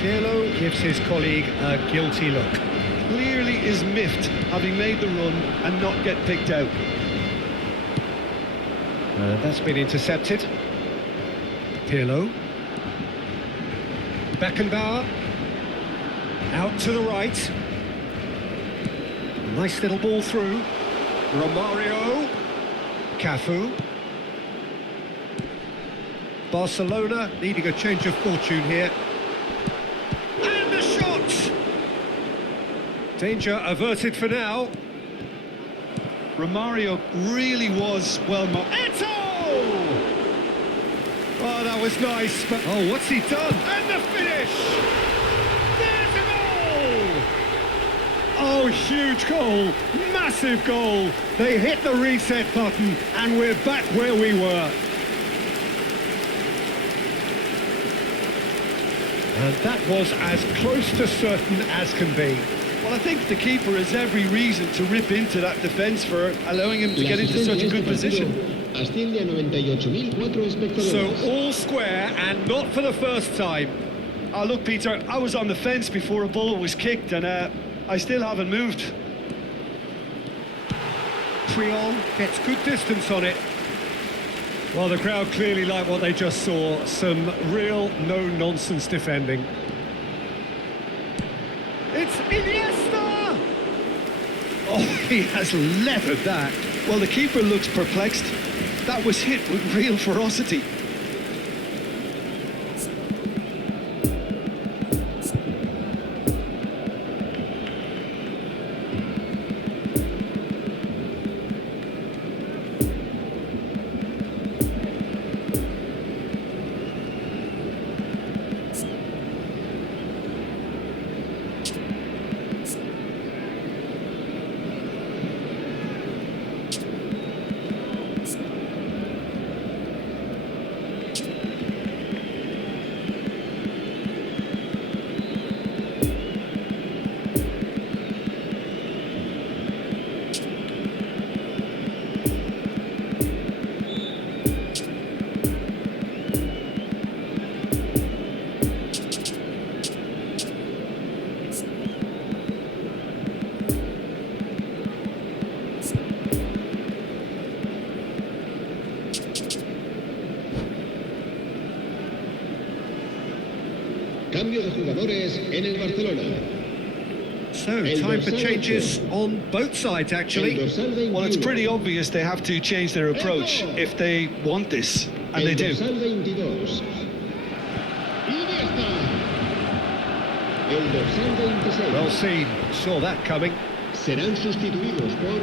Pirlo gives his colleague a guilty look. Clearly is miffed, having made the run and not get picked out. That's been intercepted. Pirlo. Beckenbauer. Out to the right. Nice little ball through. Romario. Cafu. Barcelona needing a change of fortune here. And the shot! Danger averted for now. Romario really was well marked. Eto! Oh, that was nice, but... Oh, what's he done? And the finish! There's a goal! Oh, huge goal! Massive goal! They hit the reset button, and we're back where we were. And that was as close to certain as can be. Well, I think the keeper has every reason to rip into that defence for allowing him to get into such a good position. Asciende a 98.004 espectadores. So all square, and not for the first time. Oh, look, Peter, I was on the fence before a ball was kicked, and I still haven't moved. Puyol gets good distance on it. Well, the crowd clearly like what they just saw. Some real no-nonsense defending. It's Iniesta! Oh, he has leathered that. Well, the keeper looks perplexed. That was hit with real ferocity. Cambio de jugadores en el Barcelona. So, time for changes on both sides, actually. Well, it's pretty obvious they have to change their approach if they want this, and they do. El dorsal 22. El dorsal 26. Well seen, saw that coming. Serán sustituidos por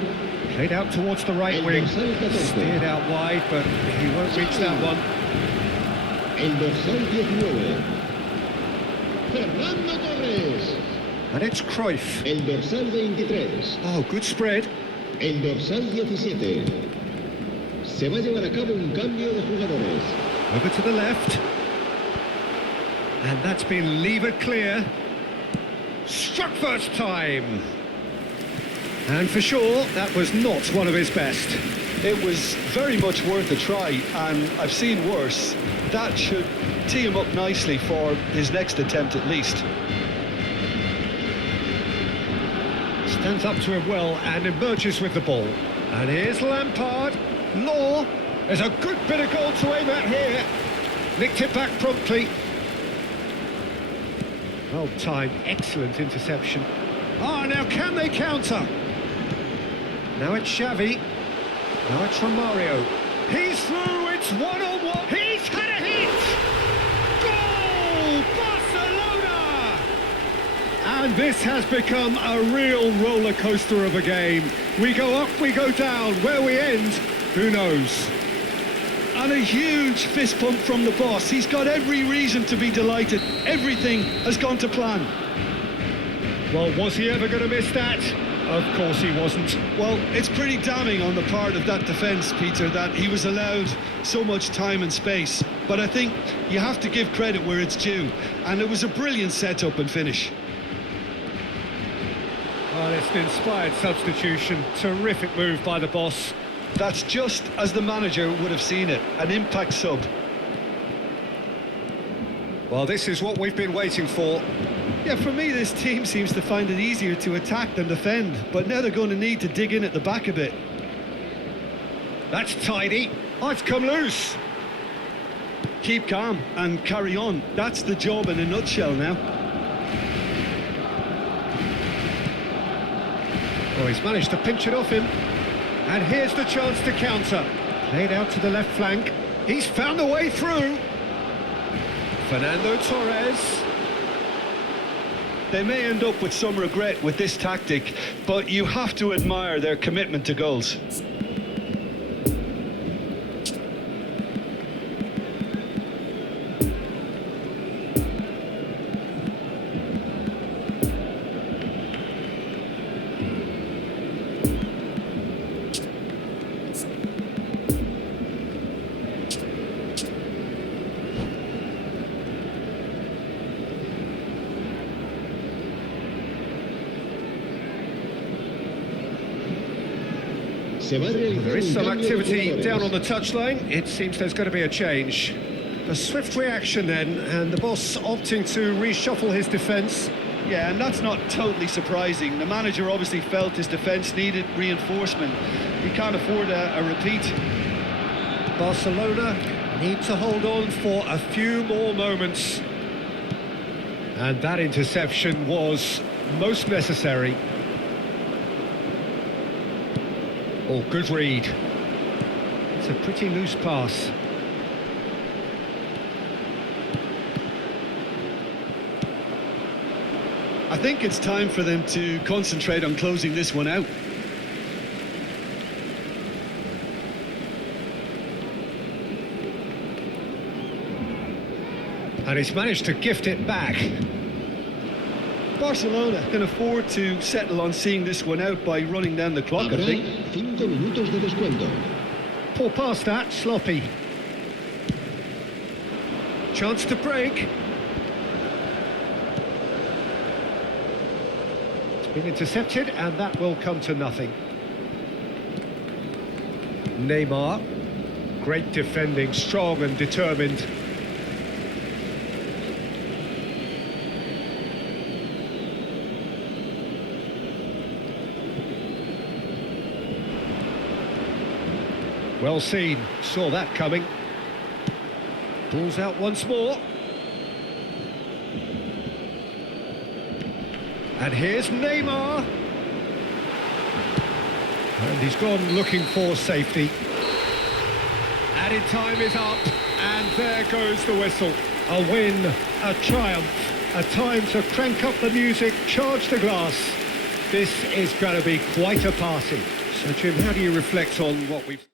Played out towards the right el wing, dorsal 14. steered out wide, but he won't reach that one. El dorsal 19. Fernando Torres. And it's Cruyff. El dorsal 23. Oh, good spread. El dorsal 17. Se va a llevar a cabo un cambio de jugadores. Over to the left. And that's been levered clear. Struck first time. And for sure, that was not one of his best. It was very much worth a try, and I've seen worse. That should tee him up nicely for his next attempt at least. Stands up to him well and emerges with the ball. And here's Lampard. Law. There's a good bit of goal to aim at here. Nicked it back promptly. Well timed, excellent interception. Ah, now can they counter? Now it's Xavi. Now it's Romario. He's through, it's one-on-one. He's had a hit! Goal! Barcelona! And this has become a real roller coaster of a game. We go up, we go down. Where we end, who knows? And a huge fist pump from the boss. He's got every reason to be delighted. Everything has gone to plan. Well, was he ever going to miss that? Of course he wasn't. Well, it's pretty damning on the part of that defence, Peter, that he was allowed so much time and space. But I think you have to give credit where it's due. And it was a brilliant setup and finish. Well, it's an inspired substitution. Terrific move by the boss. That's just as the manager would have seen it. An impact sub. Well, this is what we've been waiting for. Yeah, for me, this team seems to find it easier to attack than defend. But now they're going to need to dig in at the back a bit. That's tidy. Oh, it's come loose. Keep calm and carry on. That's the job in a nutshell now. Oh, he's managed to pinch it off him. And here's the chance to counter. Played out to the left flank. He's found a way through. Fernando Torres. They may end up with some regret with this tactic, but you have to admire their commitment to goals. There is some activity down on the touchline. It seems there's going to be a change. A swift reaction then, and the boss opting to reshuffle his defence. Yeah, and that's not totally surprising. The manager obviously felt his defence needed reinforcement. He can't afford a repeat. Barcelona need to hold on for a few more moments. And that interception was most necessary. Oh, good read. It's a pretty loose pass. I think it's time for them to concentrate on closing this one out. And he's managed to gift it back. Barcelona can afford to settle on seeing this one out by running down the clock, I Habrá think. 5 minutos de descuento. Poor pass that, sloppy. Chance to break. It's been intercepted, and that will come to nothing. Neymar. Great defending, strong and determined. Well seen, saw that coming. Pulls out once more. And here's Neymar. And he's gone looking for safety. Added time is up, and there goes the whistle. A win, a triumph, a time to crank up the music, charge the glass. This is going to be quite a party. So Jim, how do you reflect on what we've...